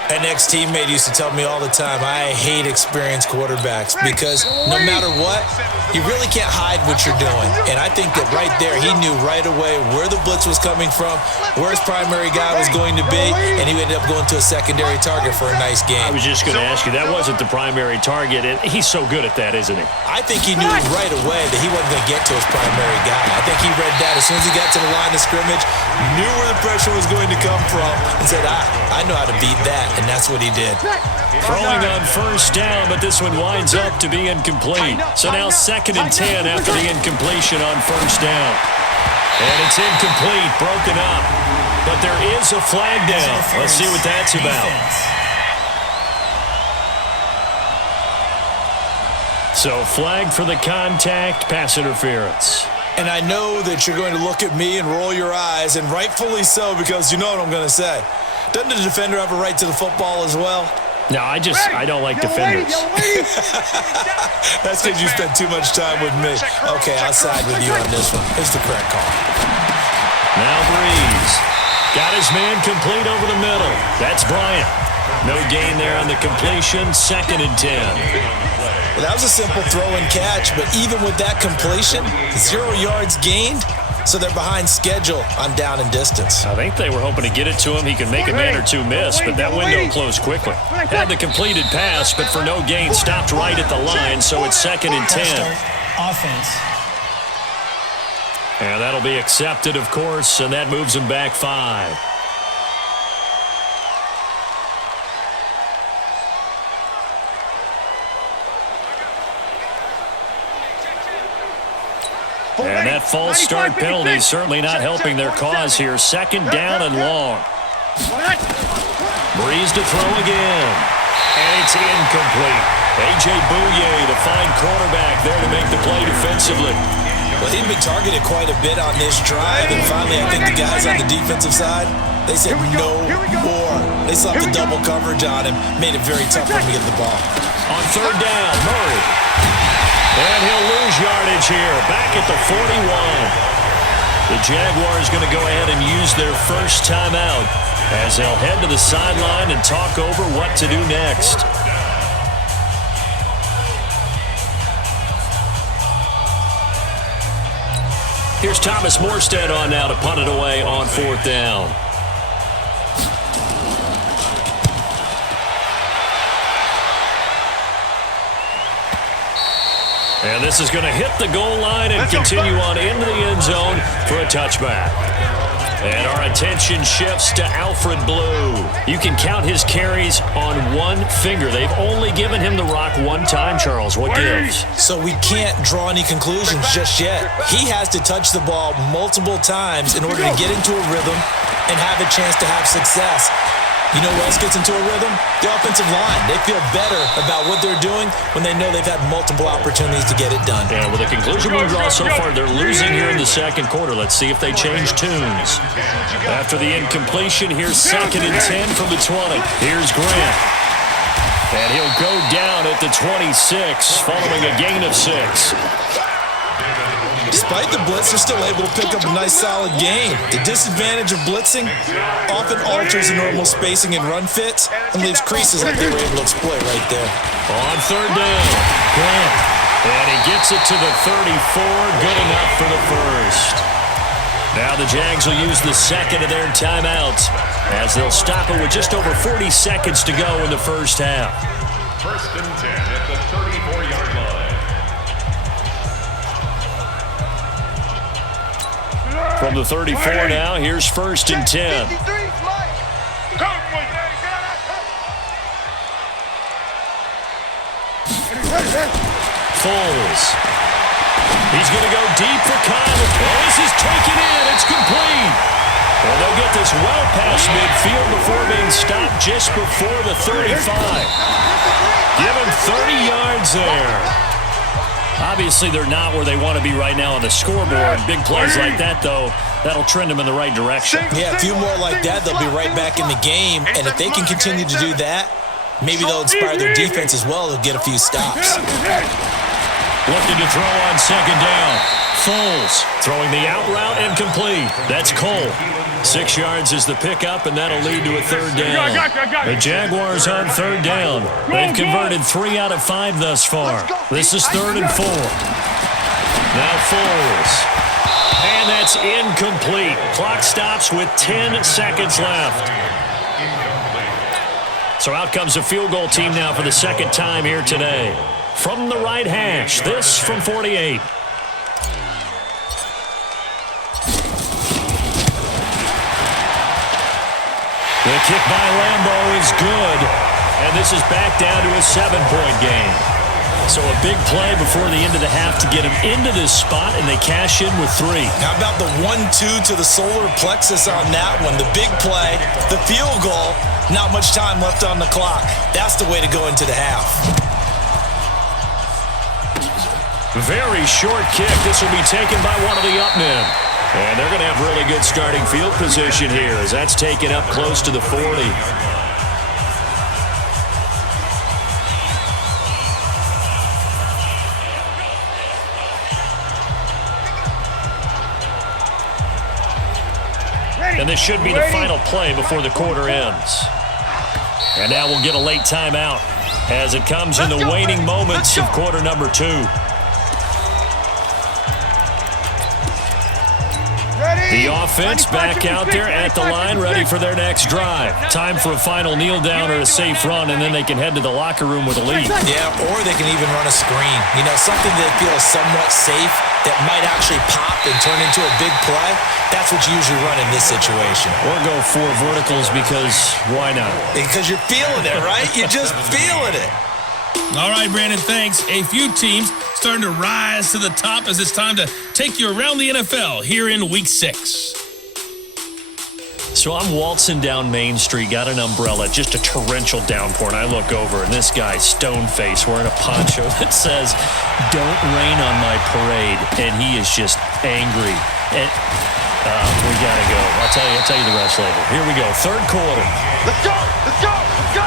An ex-teammate used to tell me all the time, I hate experienced quarterbacks because no matter what, you really can't hide what you're doing. And I think that right there, he knew right away where the blitz was coming from, where his primary guy was going to be, and he ended up going to a secondary target for a nice game. I was just going to ask you, that wasn't the primary target, and he's so good at that, isn't he? I think he knew right away that he wasn't going to get to his primary guy. I think he read that as soon as he got to the line of scrimmage, knew where the pressure was going to come from, and said, I know how to beat that. And that's what he did. Throwing on first down, but this one winds up to be incomplete. So now 2nd and 10 after the incompletion on first down. And it's incomplete, broken up. But there is a flag down. Let's see what that's about. So flag for the contact, pass interference. And I know that you're going to look at me and roll your eyes, and rightfully so, because you know what I'm going to say. Doesn't the defender have a right to the football as well? No, I don't like defenders. That's because you spent too much time with me. Okay, I'll side with you on this one. It's the correct call. Now Breeze. Got his man complete over the middle. That's Bryant. No gain there on the completion. 2nd and 10. Well, that was a simple throw and catch, but even with that completion, 0 yards gained. So they're behind schedule on down and distance. I think they were hoping to get it to him. He could make a man or two miss, but that window closed quickly. Had the completed pass, but for no gain, stopped right at the line, so it's 2nd and 10. Offense. And that'll be accepted, of course, and that moves him back 5. And that false start penalty is certainly not helping their cause here. 2nd down and long. Breeze to throw again. And it's incomplete. A.J. Bouye, the fine cornerback, there to make the play defensively. Well, he'd been targeted quite a bit on this drive, and finally I think the guys on the defensive side, they said no more. They slapped the double coverage on him, made it very tough for him to get the ball. On 3rd down, Murray. And he'll lose yardage here, back at the 41. The Jaguars going to go ahead and use their first timeout as they'll head to the sideline and talk over what to do next. Here's Thomas Morstead on now to punt it away on 4th down. And this is going to hit the goal line and continue on into the end zone for a touchback. And our attention shifts to Alfred Blue. You can count his carries on one finger. They've only given him the rock one time, Charles. What gives? So we can't draw any conclusions just yet. He has to touch the ball multiple times in order to get into a rhythm and have a chance to have success. You know who else gets into a rhythm? The offensive line. They feel better about what they're doing when they know they've had multiple opportunities to get it done. Yeah, with the conclusion we draw so far, they're losing here in the 2nd quarter. Let's see if they change tunes. After the incompletion, here's 2nd and 10 from the 20. Here's Grant. And he'll go down at the 26 following a gain of 6. Despite the blitz, they're still able to pick up a nice, solid gain. The disadvantage of blitzing often alters the normal spacing and run fits and leaves creases like they were able to exploit right there. On 3rd down, Grant. And he gets it to the 34, good enough for the first. Now the Jags will use the 2nd of their timeouts as they'll stop it with just over 40 seconds to go in the first half. First and 10 at the 34-yard line. From the 34 now, here's first and 10. Foles. He's going to go deep for Kyle. Oh, this is taken in. It's complete. And they'll get this well past midfield before being stopped just before the 35. Give him 30 yards there. Obviously, they're not where they want to be right now on the scoreboard. Big plays like that, though, that'll trend them in the right direction. Yeah, a few more like that, they'll be right back in the game. And if they can continue to do that, maybe they'll inspire their defense as well. They'll get a few stops. Looking to throw on second down. Foles throwing the out route and complete. That's Cole. 6 yards is the pickup, and that'll lead to a third down. The Jaguars on third down. They've converted 3 out of 5 thus far. This is 3rd and 4. Now Foles. And that's incomplete. Clock stops with 10 seconds left. So out comes a field goal team now for the second time here today. From the right hash, this from 48. The kick by Lambeau is good, and this is back down to a 7-point game. So a big play before the end of the half to get him into this spot, and they cash in with 3. How about the 1-2 to the solar plexus on that one? The big play, the field goal, not much time left on the clock. That's the way to go into the half. Very short kick. This will be taken by one of the up men. And they're going to have really good starting field position here as that's taken up close to the 40. And this should be the final play before the quarter ends. And now we'll get a late timeout as it comes in the waning moments of quarter number 2. The offense back out there at the line, ready for their next drive. Time for a final kneel down or a safe run, and then they can head to the locker room with a lead. Yeah, or they can even run a screen. You know, something that feels somewhat safe that might actually pop and turn into a big play. That's what you usually run in this situation. Or go 4 verticals because why not? Because you're feeling it, right? You're just feeling it. All right, Brandon, thanks. A few teams starting to rise to the top as it's time to take you around the NFL here in Week 6. So I'm waltzing down Main Street, got an umbrella, just a torrential downpour, and I look over, and this guy's stone-faced wearing a poncho that says, "Don't rain on my parade," and he is just angry. And we got to go. I'll tell you the rest later. Here we go, third quarter. Let's go! Let's go! Let's go!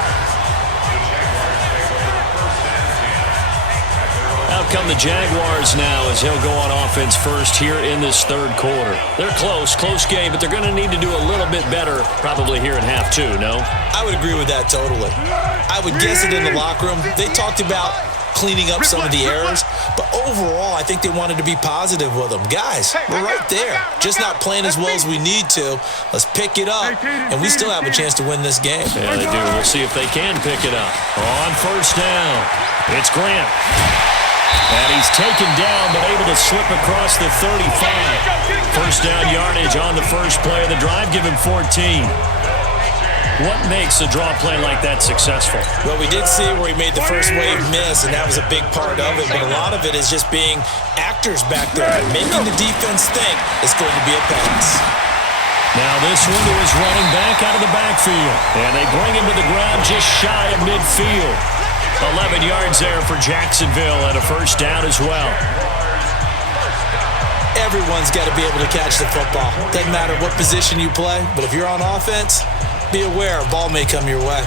Out come the Jaguars now as he'll go on offense first here in this third quarter. They're close game, but they're going to need to do a little bit better probably here in half 2, no? I would agree with that totally. I would guess it in the locker room. They talked about cleaning up some of the errors, but overall, I think they wanted to be positive with them. Guys, we're right there. Just not playing as well as we need to. Let's pick it up, and we still have a chance to win this game. Yeah, they do. We'll see if they can pick it up. On first down, it's Grant. And he's taken down, but able to slip across the 35. First down yardage on the first play of the drive. Give him 14. What makes a draw play like that successful? Well, we did see where he made the first wave miss, and that was a big part of it. But a lot of it is just being actors back there, making the defense think it's going to be a pass. Now this one to his running back out of the backfield. And they bring him to the ground just shy of midfield. 11 yards there for Jacksonville and a first down as well. Everyone's got to be able to catch the football. Doesn't matter what position you play, but if you're on offense, be aware a ball may come your way.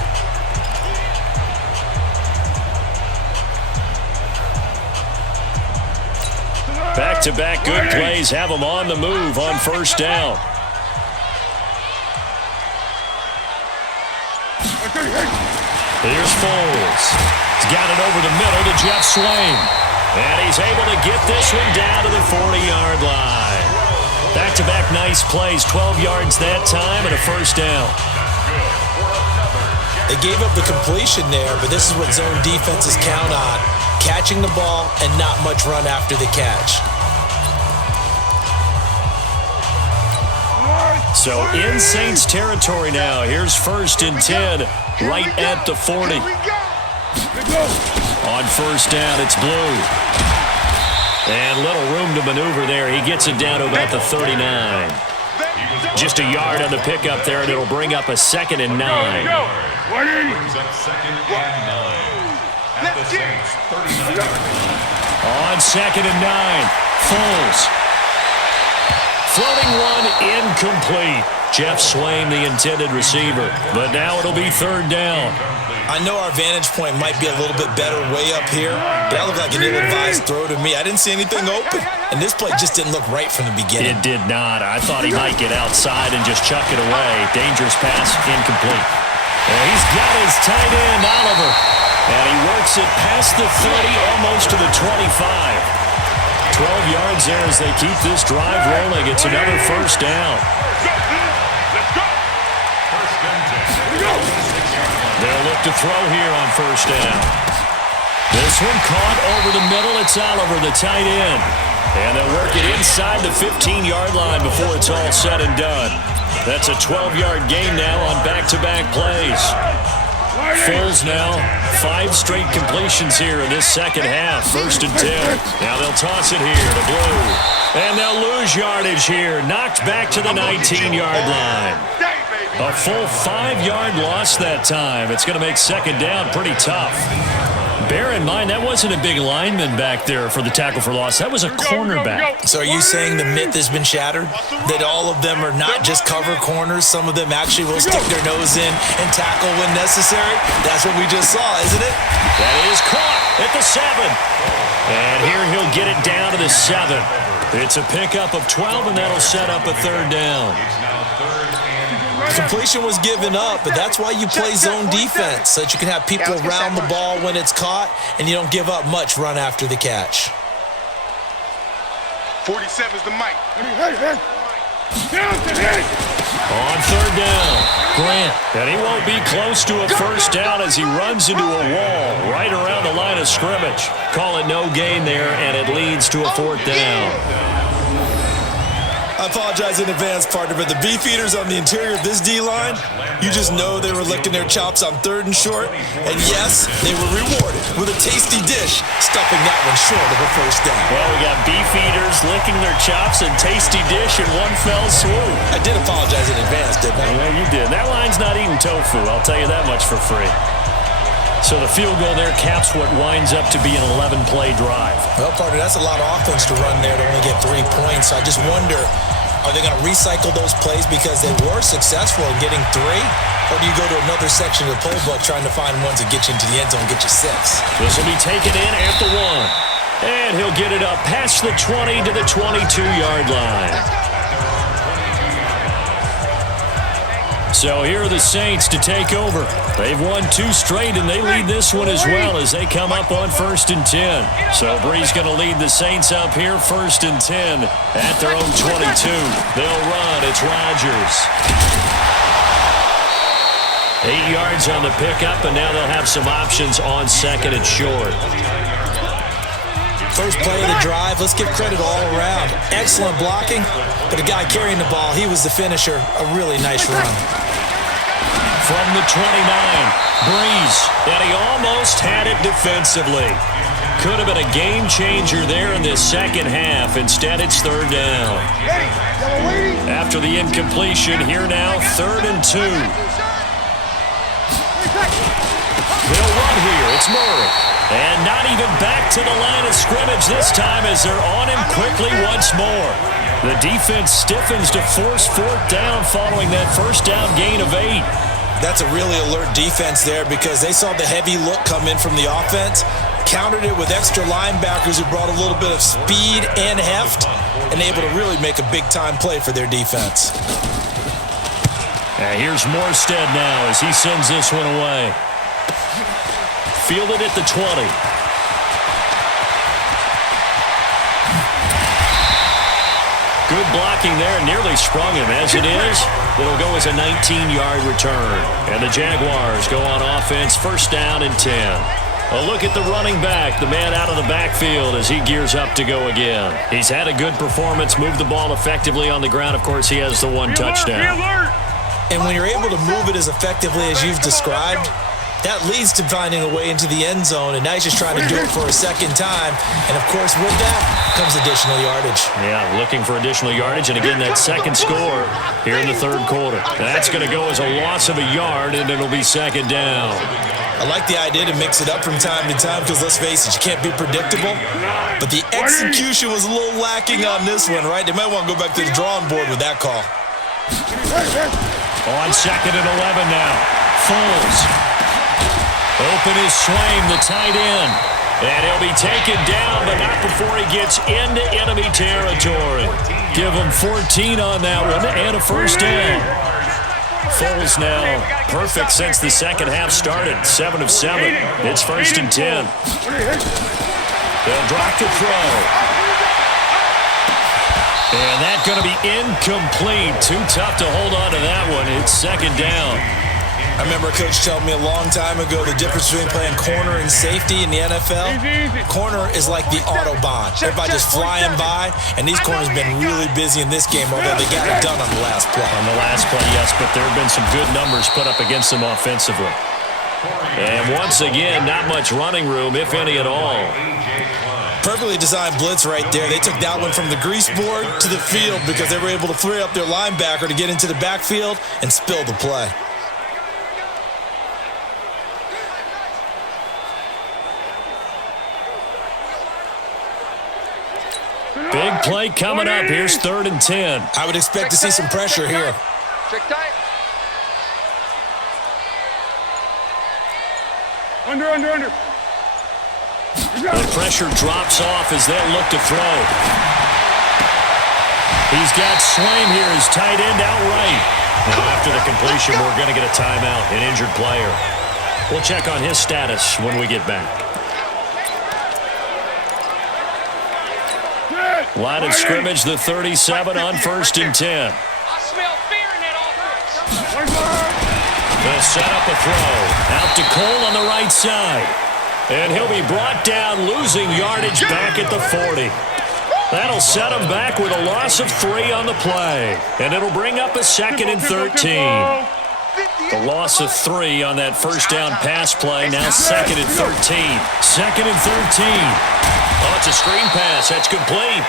Back-to-back good plays have them on the move on first down. Here's Foles. He's got it over the middle to Jeff Swain. And he's able to get this one down to the 40-yard line. Back-to-back nice plays, 12 yards that time and a first down. They gave up the completion there, but this is what zone defenses count on. Catching the ball and not much run after the catch. So in Saints territory now. Here's 1st and 10, right at the 40. On 1st down, it's Blue. And little room to maneuver there. He gets it down to about the 39. Just a yard on the pickup there, and it'll bring up a 2nd and 9. Brings up 2nd and 9. At the Saints, 39. On 2nd and 9, Foles. Floating one, incomplete. Jeff Swain, the intended receiver. But now it'll be 3rd down. I know our vantage point might be a little bit better way up here, but that looked like an ill-advised throw to me. I didn't see anything open, and this play just didn't look right from the beginning. It did not. I thought he might get outside and just chuck it away. Dangerous pass, incomplete. And he's got his tight end, Oliver. And he works it past the 30, almost to the 25. 12 yards there as they keep this drive rolling. It's another 1st down. They'll look to throw here on 1st down. This one caught over the middle. It's Oliver, the tight end. And they'll work it inside the 15-yard line before it's all said and done. That's a 12-yard gain now on back-to-back plays. Foles now, 5 straight completions here in this second half. 1st and 10. Now they'll toss it here to Blue. And they'll lose yardage here. Knocked back to the 19-yard line. A full 5-yard loss that time. It's going to make 2nd down pretty tough. Bear in mind, that wasn't a big lineman back there for the tackle for loss. That was a cornerback. So are you saying the myth has been shattered? That all of them are not just cover corners? Some of them actually will stick their nose in and tackle when necessary? That's what we just saw, isn't it? That is caught at the 7. And here he'll get it down to the 7. It's a pickup of 12, and that'll set up a 3rd down. Completion was given up, but that's why you play zone defense, so that you can have people around the ball when it's caught, and you don't give up much run after the catch. 47's the mic. On 3rd down, Grant. And he won't be close to a 1st down as he runs into a wall right around the line of scrimmage. Call it no gain there, and it leads to a 4th down. I apologize in advance, partner, but the beefeaters on the interior of this D-line, you just know they were licking their chops on 3rd and short. And yes, they were rewarded with a tasty dish, stuffing that one short of a 1st down. Well, we got beefeaters licking their chops and tasty dish in one fell swoop. I did apologize in advance, didn't I? Yeah, you did. That line's not eating tofu, I'll tell you that much for free. So the field goal there caps what winds up to be an 11-play drive. Well, partner, that's a lot of offense to run there to only get 3 points. I just wonder, are they going to recycle those plays because they were successful in getting 3? Or do you go to another section of the playbook trying to find ones that get you into the end zone and get you 6? This will be taken in at the 1. And he'll get it up past the 20 to the 22-yard line. So here are the Saints to take over. They've won 2 straight, and they lead this one as well as they come up on 1st and 10. So Bree's going to lead the Saints up here 1st and 10 at their own 22. They'll run. It's Rodgers. 8 yards on the pickup, and now they'll have some options on 2nd and short. First play of the drive, let's give credit all around. Excellent blocking, but the guy carrying the ball, he was the finisher. A really nice run. From the 29, Breeze, and he almost had it defensively. Could have been a game changer there in this second half. Instead, it's 3rd down. After the incompletion, here now, 3rd and 2. They'll run here. It's Murray. And not even back to the line of scrimmage this time as they're on him quickly once more. The defense stiffens to force 4th down following that 1st down gain of 8. That's a really alert defense there because they saw the heavy look come in from the offense, countered it with extra linebackers who brought a little bit of speed and heft, and able to really make a big-time play for their defense. And here's Morstead now as he sends this one away. Fielded at the 20. Good blocking there. Nearly sprung him. As it is, it'll go as a 19-yard return. And the Jaguars go on offense, first down and 10. A look at the running back, the man out of the backfield as he gears up to go again. He's had a good performance, moved the ball effectively on the ground. Of course, he has the one touchdown. And when you're able to move it as effectively as you've described, that leads to finding a way into the end zone, and now he's just trying to do it for a second time. And, of course, with that comes additional yardage. Yeah, looking for additional yardage, and again, that second score here in the third quarter. That's going to go as a loss of a yard, and it'll be second down. I like the idea to mix it up from time to time because, let's face it, you can't be predictable. But the execution was a little lacking on this one, right? They might want to go back to the drawing board with that call. On second and 11 now. Foles. Open is Swain, the tight end. And he'll be taken down, but not before he gets into enemy territory. Give him 14 on that one and a first down. Foles now perfect since the second half started. 7 of 7. It's first and 10. They'll drop the throw. And that's going to be incomplete. Too tough to hold on to that one. It's second down. I remember a coach telling me a long time ago the difference between playing corner and safety in the NFL. Corner is like the Autobahn. Everybody just flying by, and these corners have been really busy in this game, although they got it done on the last play. On the last play, yes, but there have been some good numbers put up against them offensively. And once again, not much running room, if any at all. Perfectly designed blitz right there. They took that one from the grease board to the field because they were able to free up their linebacker to get into the backfield and spill the play. Big play coming up. Here's third and 10. I would expect to see some pressure here. Check tight. Under. The pressure drops off as they look to throw. He's got Swain here, his tight end outright. Now after the completion, we're going to get a timeout, an injured player. We'll check on his status when we get back. Line of scrimmage, the 37 on first and 10. I smell fear in that offense. They'll set up a throw. Out to Cole on the right side. And he'll be brought down, losing yardage back at the 40. That'll set him back with a loss of 3 on the play. And it'll bring up a second and 13. The loss of 3 on that first down pass play. Now second and 13. Second and 13. Oh, it's a screen pass. That's complete.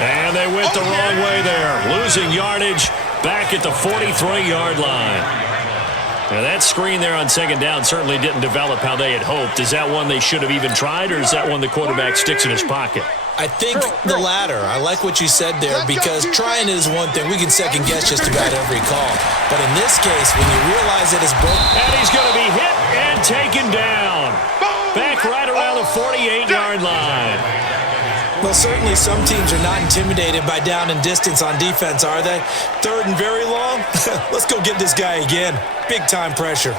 And they went the wrong way there. Losing yardage back at the 43-yard line. Now that screen there on second down certainly didn't develop how they had hoped. Is that one they should have even tried, or is that one the quarterback sticks in his pocket? I think the latter. I like what you said there because trying is one thing. We can second guess just about every call. But in this case, when you realize that it's broken. And he's going to be hit and taken down. Back right around the 48-yard line. Well, certainly some teams are not intimidated by down and distance on defense, are they? Third and very long? Let's go get this guy again. Big-time pressure.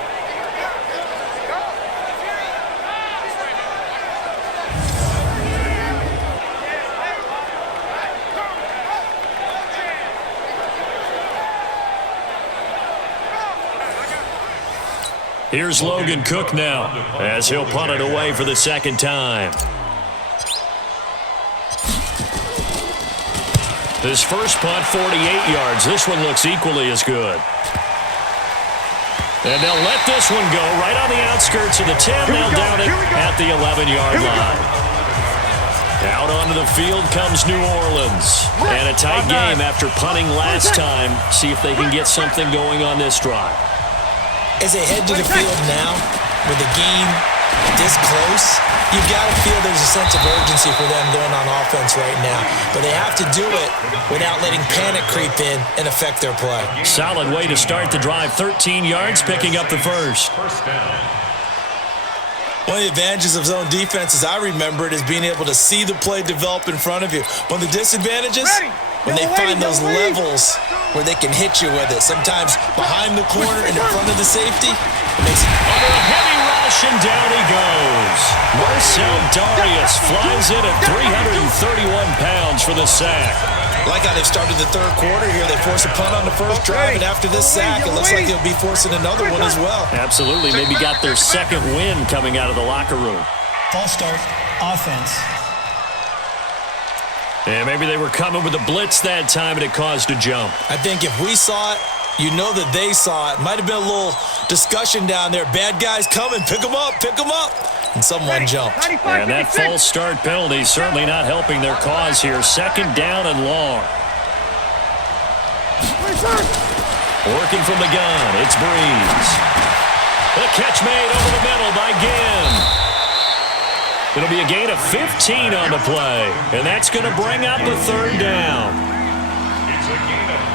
Here's Logan Cook now as he'll punt it away for the second time. His first punt, 48 yards. This one looks equally as good. And they'll let this one go right on the outskirts of the 10. They'll down it at the 11-yard line. Out onto the field comes New Orleans. And a tight game after punting last time. See if they can get something going on this drive. As they head to the field now, with the game this close, you've got to feel there's a sense of urgency for them going on offense right now. But they have to do it without letting panic creep in and affect their play. Solid way to start the drive. 13 yards, picking up the first. One of the advantages of zone defense, as I remember it, is being able to see the play develop in front of you. One of the disadvantages, when they find those levels where they can hit you with it. Sometimes behind the corner and in front of the safety, it makes it under a heavy rush, and down he goes. Marcel Darius flies in at 331 pounds for the sack. Like how they've started the third quarter here. They force a punt on the first drive, and after this sack, it looks like they'll be forcing another one as well. Absolutely. Maybe got their second win coming out of the locker room. False start, offense. And maybe they were coming with a blitz that time, and it caused a jump. I think if we saw it, you know that they saw it. Might have been a little discussion down there. Bad guys coming. Pick them up. Pick them up. And someone jumped. And that false start penalty certainly not helping their cause here. Second down and long. Working from the gun. It's Breeze. The catch made over the middle by Ginn. It'll be a gain of 15 on the play. And that's going to bring up the third down.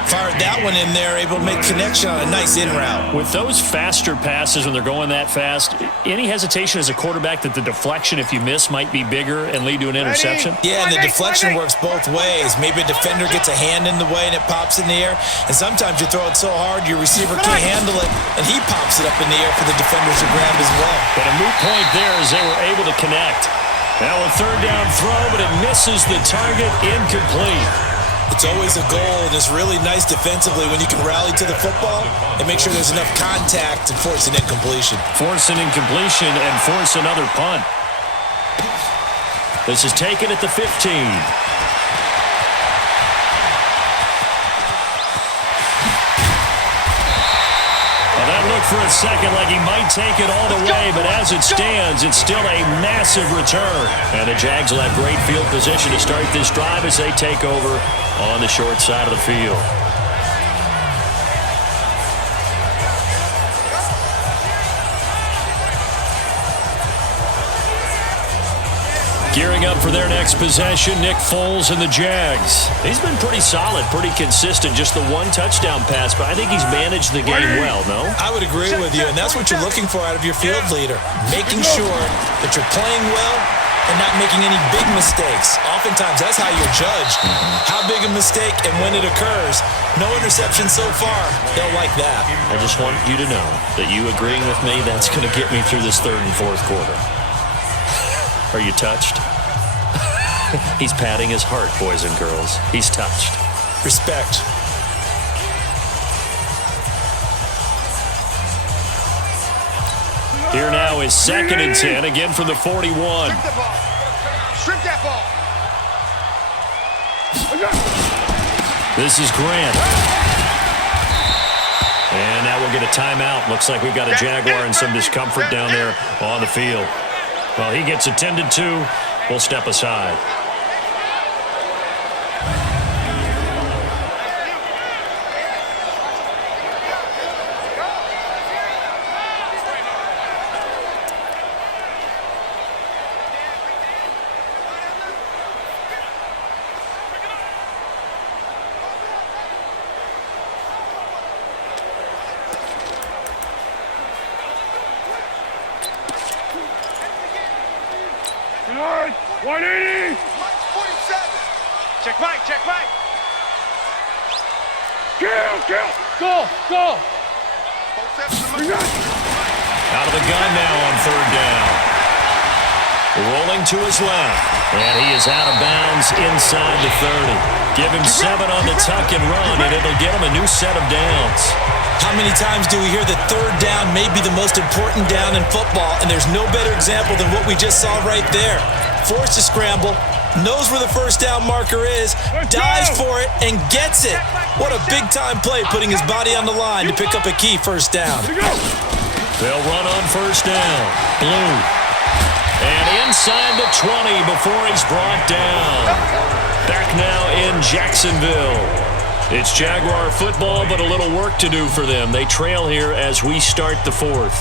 Fired that one in there, able to make connection on a nice in route. With those faster passes when they're going that fast, any hesitation as a quarterback that the deflection, if you miss, might be bigger and lead to an interception? Yeah, and the deflection works both ways. Maybe a defender gets a hand in the way and it pops in the air. And sometimes you throw it so hard your receiver can't handle it, and he pops it up in the air for the defenders to grab as well. But a moot point there as they were able to connect. Now a third down throw, but it misses the target, incomplete. It's always a goal, and it's really nice defensively when you can rally to the football and make sure there's enough contact to force an incompletion. Force an incompletion and force another punt. This is taken at the 15. Well, that looked for a second like he might take it all the way, but as it stands, it's still a massive return. And the Jags will have great field position to start this drive as they take over on the short side of the field. Gearing up for their next possession, Nick Foles and the Jags. He's been pretty solid, pretty consistent, just the one touchdown pass, but I think he's managed the game well, no? I would agree with you, and that's what you're looking for out of your field leader, making sure that you're playing well and not making any big mistakes. Oftentimes, that's how you're judged. How big a mistake and when it occurs. No interception so far. They'll like that. I just want you to know that you agreeing with me, that's going to get me through this third and fourth quarter. Are you touched? He's patting his heart, boys and girls. He's touched. Respect. Here now is 2nd and 10, again from the 41. Strip that ball. This is Grant. And now we'll get a timeout. Looks like we've got a Jaguar in some discomfort down there on the field. Well, he gets attended to. We'll step aside. Check Mike, check Mike. Go! Out of the gun now on third down. Rolling to his left. And he is out of bounds inside the 30. Give him 7 on the tuck and run, and it'll get him a new set of downs. How many times do we hear that third down may be the most important down in football, and there's no better example than what we just saw right there. Forced to scramble, knows where the first down marker is, dives for it, and gets it. What a big-time play, putting his body on the line to pick up a key first down. They'll run on first down. Blue. And inside the 20 before he's brought down. Back now in Jacksonville. It's Jaguar football, but a little work to do for them. They trail here as we start the fourth.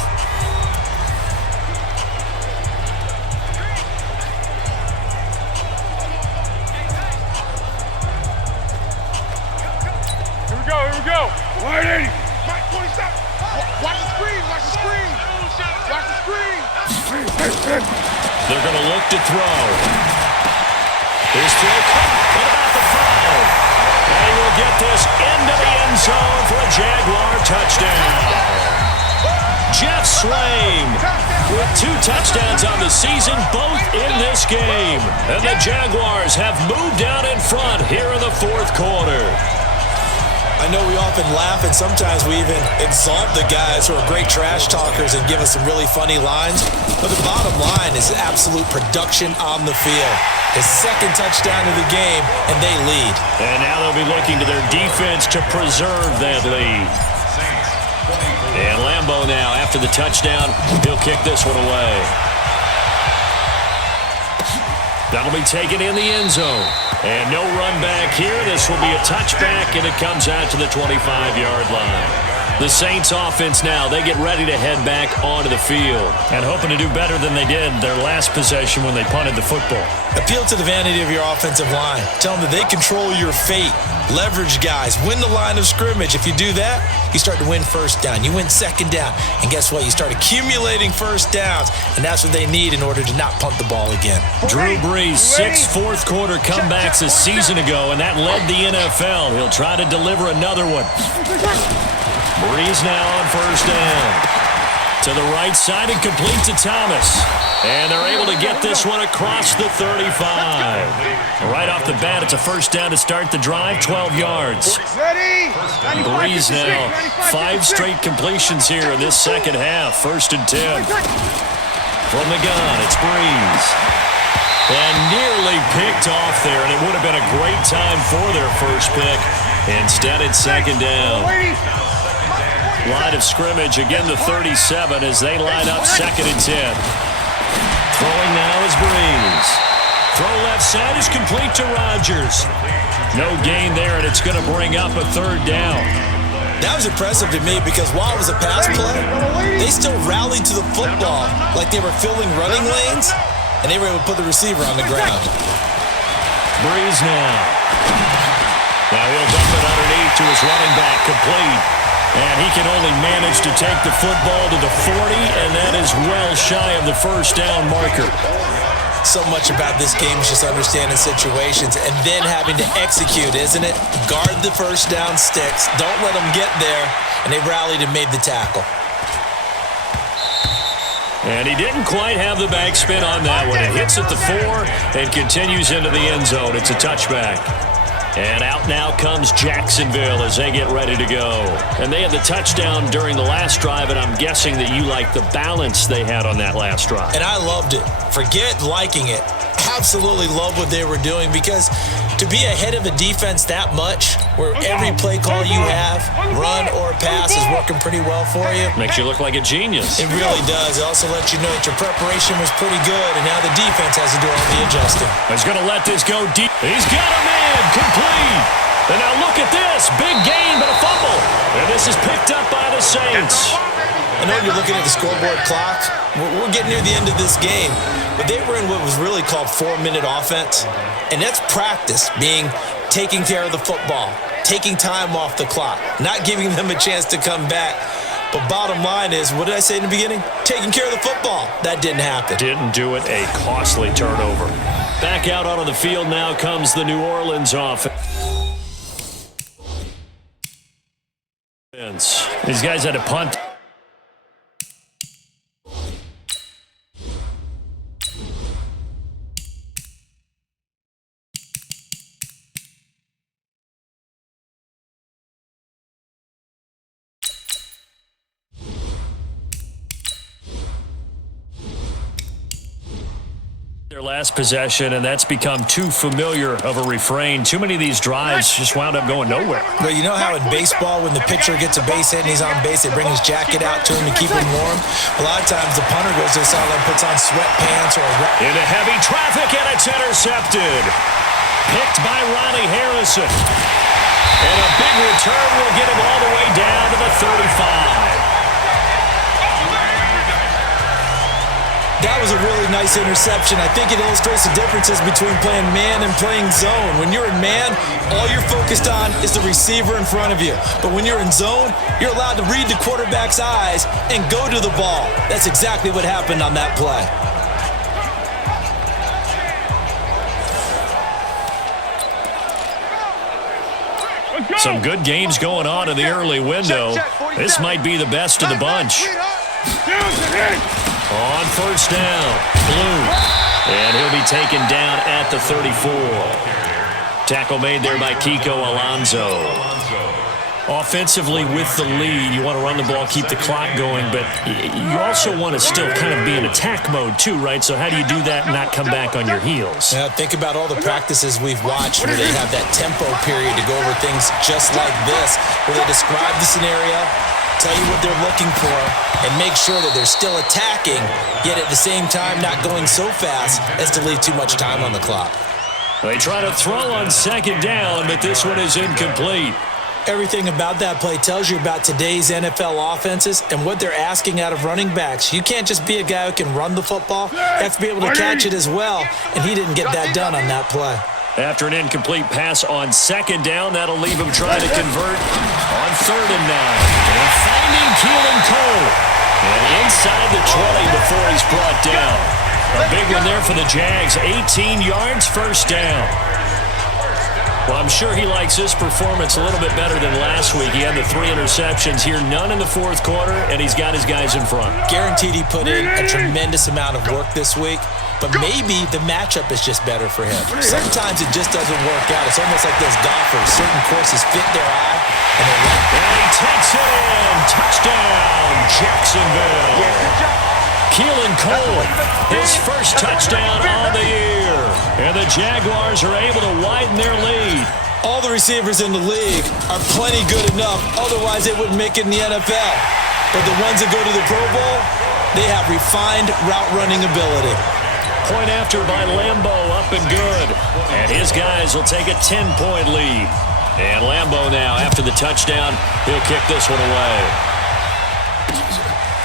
Here we go. 180. Mike, 27. Watch the screen. They're going to look to throw. Here's throw. What about the throw? And he will get this into the end zone for a Jaguar touchdown. Jeff Swaim with 2 touchdowns on the season, both in this game. And the Jaguars have moved out in front here in the fourth quarter. I know we often laugh, and sometimes we even exalt the guys who are great trash talkers and give us some really funny lines. But the bottom line is absolute production on the field. His second touchdown of the game, and they lead. And now they'll be looking to their defense to preserve that lead. And Lambeau now, after the touchdown, he'll kick this one away. That'll be taken in the end zone. And no run back here. This will be a touchback, and it comes out to the 25-yard line. The Saints offense now, they get ready to head back onto the field. And hoping to do better than they did their last possession when they punted the football. Appeal to the vanity of your offensive line. Tell them that they control your fate. Leverage guys. Win the line of scrimmage. If you do that, you start to win first down. You win second down. And guess what? You start accumulating first downs. And that's what they need in order to not punt the ball again. Drew Brees, 6 fourth-quarter comebacks a season ago, and that led the NFL. He'll try to deliver another one. Brees now on first down. To the right side and complete to Thomas. And they're able to get this one across the 35. Right off the bat, it's a first down to start the drive, 12 yards. Brees now, 5 straight completions here in this second half. 1st and 10. From the gun, it's Brees. And nearly picked off there, and it would have been a great time for their first pick. Instead, it's second down. Line of scrimmage, again the 37 as they line up 2nd and 10. Throwing now is Brees. Throw left side is complete to Rodgers. No gain there, and it's going to bring up a 3rd down. That was impressive to me because while it was a pass play, they still rallied to the football like they were filling running lanes, and they were able to put the receiver on the ground. Brees now. Now he'll dump it underneath to his running back, complete. And he can only manage to take the football to the 40, and that is well shy of the first down marker. So much about this game is just understanding situations and then having to execute, isn't it? Guard the first down sticks. Don't let them get there. And they rallied and made the tackle. And he didn't quite have the backspin on that one. It hits at the 4 and continues into the end zone. It's a touchback. And out now comes Jacksonville as they get ready to go. And they had the touchdown during the last drive, and I'm guessing that you like the balance they had on that last drive. And I loved it. Forget liking it. Absolutely love what they were doing because to be ahead of a defense that much, where every play call you have, run or pass, is working pretty well for you. Makes you look like a genius. It really does. It also lets you know that your preparation was pretty good, and now the defense has to do all the adjusting. He's going to let this go deep. He's got a man complete. And now look at this. Big gain, but a fumble. And this is picked up by the Saints. I know you're looking at the scoreboard clock. We're getting near the end of this game, but they were in what was really called 4-minute offense, and that's practice, being taking care of the football, taking time off the clock, not giving them a chance to come back. But bottom line is, what did I say in the beginning? Taking care of the football. That didn't happen. Didn't do it. A costly turnover. Back out onto the field now comes the New Orleans offense. These guys had a punt. Their last possession, and that's become too familiar of a refrain. Too many of these drives just wound up going nowhere. But you know how in baseball, when the pitcher gets a base hit and he's on base, they bring his jacket out to him to keep him warm? A lot of times the punter goes to the sideline, puts on sweatpants or a... Into heavy traffic, and it's intercepted. Picked by Ronnie Harrison. And a big return will get him all the way down to the 35. That was a really nice interception. I think it illustrates the differences between playing man and playing zone. When you're in man, all you're focused on is the receiver in front of you. But when you're in zone, you're allowed to read the quarterback's eyes and go to the ball. That's exactly what happened on that play. Some good games going on in the early window. This might be the best of the bunch. On first down, Blue. And he'll be taken down at the 34. Tackle made there by Kiko Alonso. Offensively with the lead, you want to run the ball, keep the clock going, but you also want to still kind of be in attack mode too, right? So how do you do that and not come back on your heels? Yeah, think about all the practices we've watched where they have that tempo period to go over things just like this, where they describe the scenario, tell you what they're looking for, and make sure that they're still attacking, yet at the same time not going so fast as to leave too much time on the clock. They try to throw on second down, but this one is incomplete. Everything about that play tells you about today's NFL offenses and what they're asking out of running backs. You can't just be a guy who can run the football. You have to be able to catch it as well, and he didn't get that done on that play. After an incomplete pass on second down, that'll leave him trying to convert on 3rd and 9. And finding Keelan Cole. And inside the 20 before he's brought down. A big one there for the Jags. 18 yards, first down. Well, I'm sure he likes this performance a little bit better than last week. He had the 3 interceptions here, none in the 4th quarter, and he's got his guys in front. Guaranteed he put in a tremendous amount of work this week, but maybe the matchup is just better for him. Sometimes it just doesn't work out. It's almost like those golfers. Certain courses fit their eye, and they let and he takes it in. Touchdown, Jacksonville. Keelan Cole, his first touchdown on the year. And the Jaguars are able to widen their lead. All the receivers in the league are plenty good enough. Otherwise, they wouldn't make it in the NFL. But the ones that go to the Pro Bowl, they have refined route running ability. Point after by Lambo, up and good. And his guys will take a 10-point lead. And Lambo now, after the touchdown, he'll kick this one away.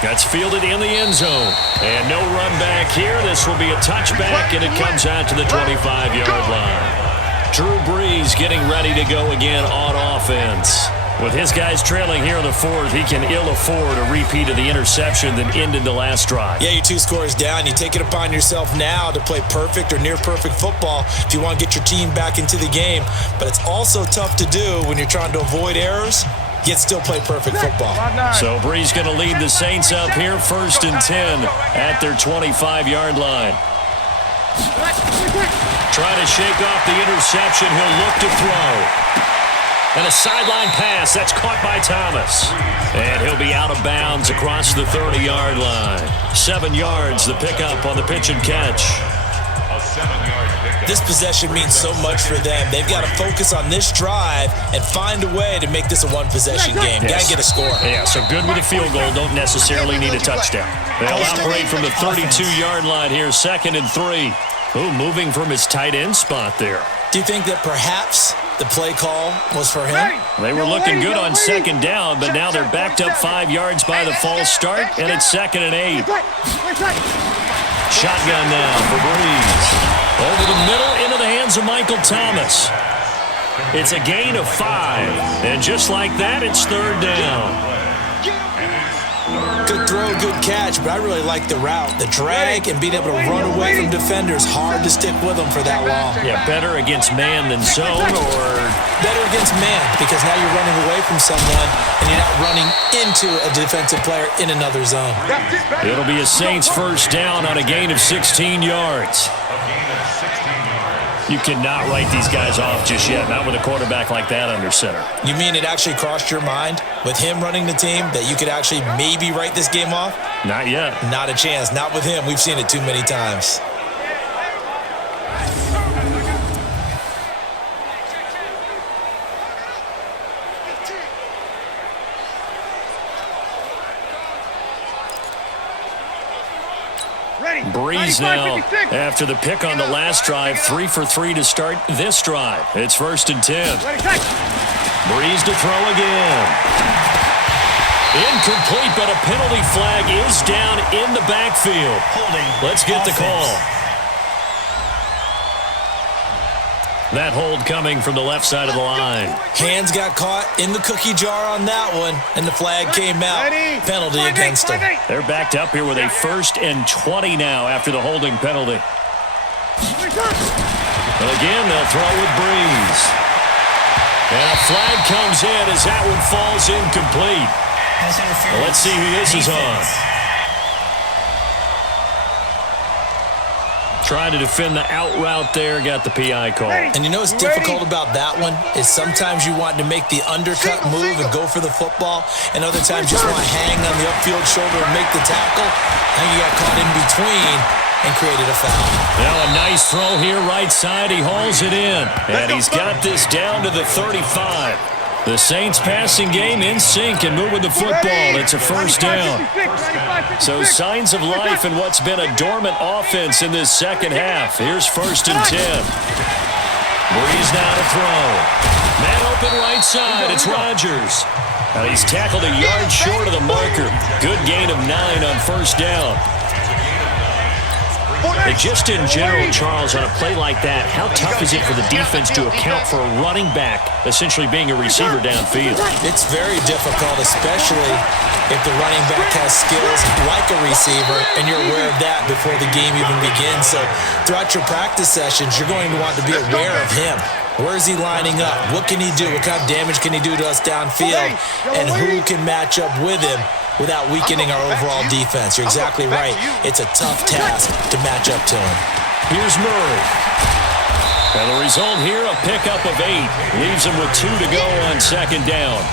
That's fielded in the end zone. And no run back here. This will be a touchback, and it comes out to the 25-yard line. Drew Brees getting ready to go again on offense. With his guys trailing here in the 4th, he can ill afford a repeat of the interception that ended the last drive. Yeah, you're 2 scores down. You take it upon yourself now to play perfect or near-perfect football if you want to get your team back into the game. But it's also tough to do when you're trying to avoid errors, yet still play perfect football. So Brees going to lead the Saints up here, 1st and 10 at their 25-yard line. Try to shake off the interception. He'll look to throw. And a sideline pass. That's caught by Thomas. And he'll be out of bounds across the 30-yard line. 7 yards, the pickup on the pitch and catch. A 7-yard pickup. This possession means so much for them. They've got to focus on this drive and find a way to make this a one-possession game. Got to get a score. Yeah, so good with a field goal. Don't necessarily need a touchdown. They'll operate from the 32-yard line here, 2nd and 3. Ooh, moving from his tight end spot there. Do you think that perhaps the play call was for him? They were looking good on 2nd down, but now they're backed up 5 yards by the false start, and it's 2nd and 8. Shotgun now for Brees. Over the middle, into the hands of Michael Thomas. It's a gain of 5, and just like that, it's 3rd down. Good throw, good catch, but I really like the route. The drag and being able to run away from defenders, hard to stick with them for that long. Yeah, better against man than zone, or better against man, because now you're running away from someone and you're not running into a defensive player in another zone. It'll be a Saints first down on a gain of 16 yards. You cannot write these guys off just yet, not with a quarterback like that under center. You mean it actually crossed your mind with him running the team that you could actually maybe write this game off? Not yet. Not a chance. Not with him. We've seen it too many times. Brees now, after the pick on the last drive, 3 for 3 to start this drive. It's 1st and 10. Brees to throw again. Incomplete, but a penalty flag is down in the backfield. Let's get the call. That hold coming from the left side of the line. Hands got caught in the cookie jar on that one, and the flag came out. Penalty against them. They're backed up here with a 1st and 20 now after the holding penalty. And again, they'll throw with Brees. And a flag comes in as that one falls incomplete. Well, let's see who this is on. trying to defend the out route there, got the PI call. And you know what's difficult about that one is sometimes you want to make the undercut move and go for the football, and other times you just want to hang on the upfield shoulder and make the tackle. And you got caught in between and created a foul. Now a nice throw here right side. He hauls it in. And he's got this down to the 35. The Saints passing game in sync and moving the football. It's a first down. So signs of life in what's been a dormant offense in this second half. Here's 1st and 10. Breeze now to throw. Man open right side. It's Rodgers. Now he's tackled a yard short of the marker. Good gain of 9 on 1st down. And just in general, Charles, on a play like that, how tough is it for the defense to account for a running back essentially being a receiver downfield? It's very difficult, especially if the running back has skills like a receiver, and you're aware of that before the game even begins. So throughout your practice sessions, you're going to want to be aware of him. Where is he lining up? What can he do? What kind of damage can he do to us downfield? And who can match up with him without weakening our overall defense? You're exactly right. It's a tough task to match up to him. Here's Murray. And the result here, a pickup of 8. Leaves him with 2 to go on 2nd down.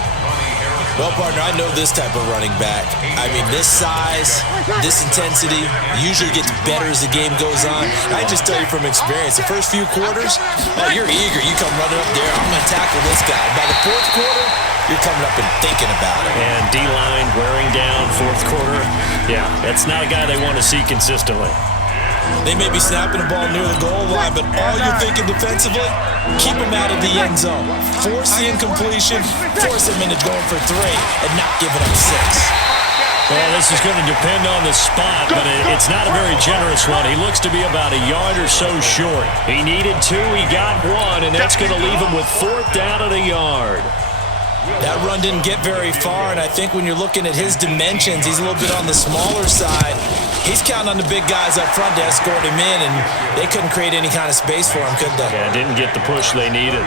Well, partner, I know this type of running back. I mean, this size, this intensity usually gets better as the game goes on. I just tell you from experience, the first few quarters, you're eager. You come running up there, I'm going to tackle this guy. By the 4th quarter, you're coming up and thinking about it. And D-line wearing down 4th quarter. Yeah, that's not a guy they want to see consistently. They may be snapping the ball near the goal line, but all you're thinking defensively, keep them out of the end zone. Force the incompletion, force them into going for 3, and not giving them 6. Well, this is going to depend on the spot, but it's not a very generous one. He looks to be about a yard or so short. He needed 2, he got 1, and that's going to leave him with 4th down at a yard. That run didn't get very far, and I think when you're looking at his dimensions, he's a little bit on the smaller side. He's counting on the big guys up front to escort him in, and they couldn't create any kind of space for him, could they? Yeah, didn't get the push they needed.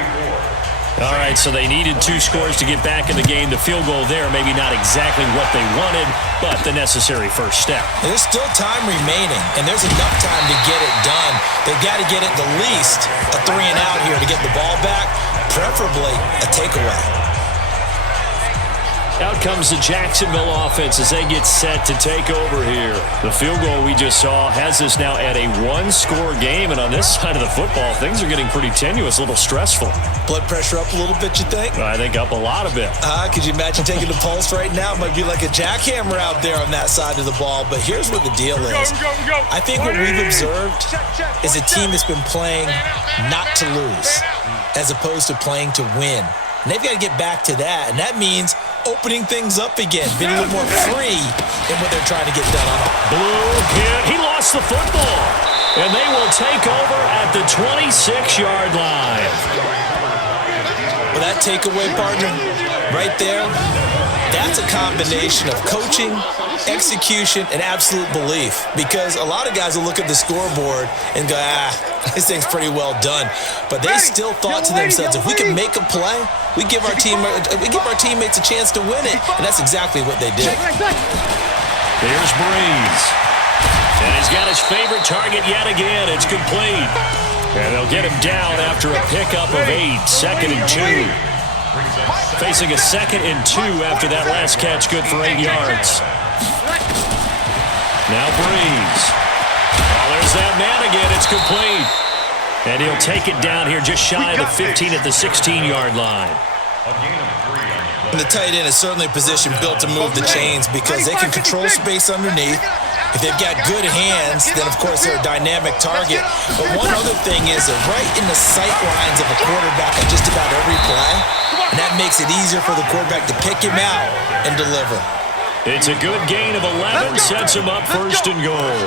All right, so they needed 2 scores to get back in the game. The field goal there, maybe not exactly what they wanted, but the necessary first step. There's still time remaining, and there's enough time to get it done. They've got to get it the least a 3 and out here to get the ball back, preferably a takeaway. Out comes the Jacksonville offense as they get set to take over here. The field goal we just saw has us now at a 1-score game, and on this side of the football, things are getting pretty tenuous, a little stressful. Blood pressure up a little bit, you think? I think up a lot of it. Could you imagine taking the pulse right now? It might be like a jackhammer out there on that side of the ball, but here's what the deal is. I think what we've observed is a team that's been playing not to lose as opposed to playing to win. And they've got to get back to that, and that means opening things up again, being a little more free in what they're trying to get done on. Blue hit. He lost the football, and they will take over at the 26-yard line. Well, that takeaway, partner, right there, that's a combination of coaching, execution, and absolute belief. Because a lot of guys will look at the scoreboard and go, this thing's pretty well done. But they still thought to themselves, if we can make a play, we give our teammates a chance to win it. And that's exactly what they did. Here's Breeze. And he's got his favorite target yet again. It's complete. And they'll get him down after a pickup of 8, 2nd and 2. Facing a 2nd and 2 after that last catch, good for 8 yards. Now Breeze. Oh, there's that man again. It's complete. And he'll take it down here just shy of the 15 at the 16-yard line. And the tight end is certainly a position built to move the chains because they can control space underneath. If they've got good hands, then of course they're a dynamic target. But one other thing is they're right in the sight lines of a quarterback on just about every play. And that makes it easier for the quarterback to pick him out and deliver. It's a good gain of 11, sets him up 1st and goal.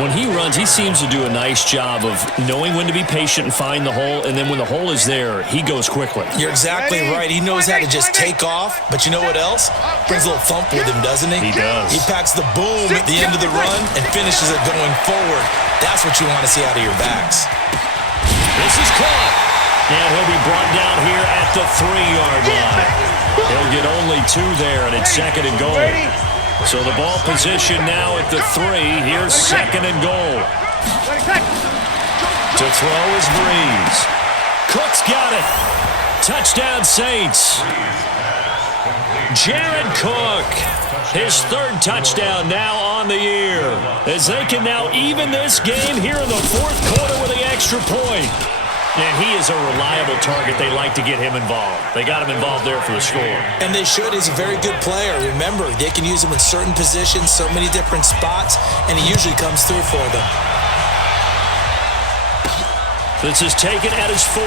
When he runs, he seems to do a nice job of knowing when to be patient and find the hole, and then when the hole is there, he goes quickly. You're exactly right. He knows how to just take off, but you know what else? Brings a little thump with him, doesn't he? He does. He packs the boom at the end of the run and finishes it going forward. That's what you want to see out of your backs. This is caught. And he'll be brought down here at the 3-yard line. He'll get only 2 there, and it's 2nd and goal. So the ball position now at the 3. Here's 2nd and goal. To throw is Breeze. Cook's got it. Touchdown, Saints. Jared Cook, his third touchdown now on the year, as they can now even this game here in the fourth quarter with the extra point. And he is a reliable target. They like to get him involved. They got him involved there for the score. And they should. He's a very good player. Remember, they can use him in certain positions, so many different spots, and he usually comes through for them. This is taken at his 4.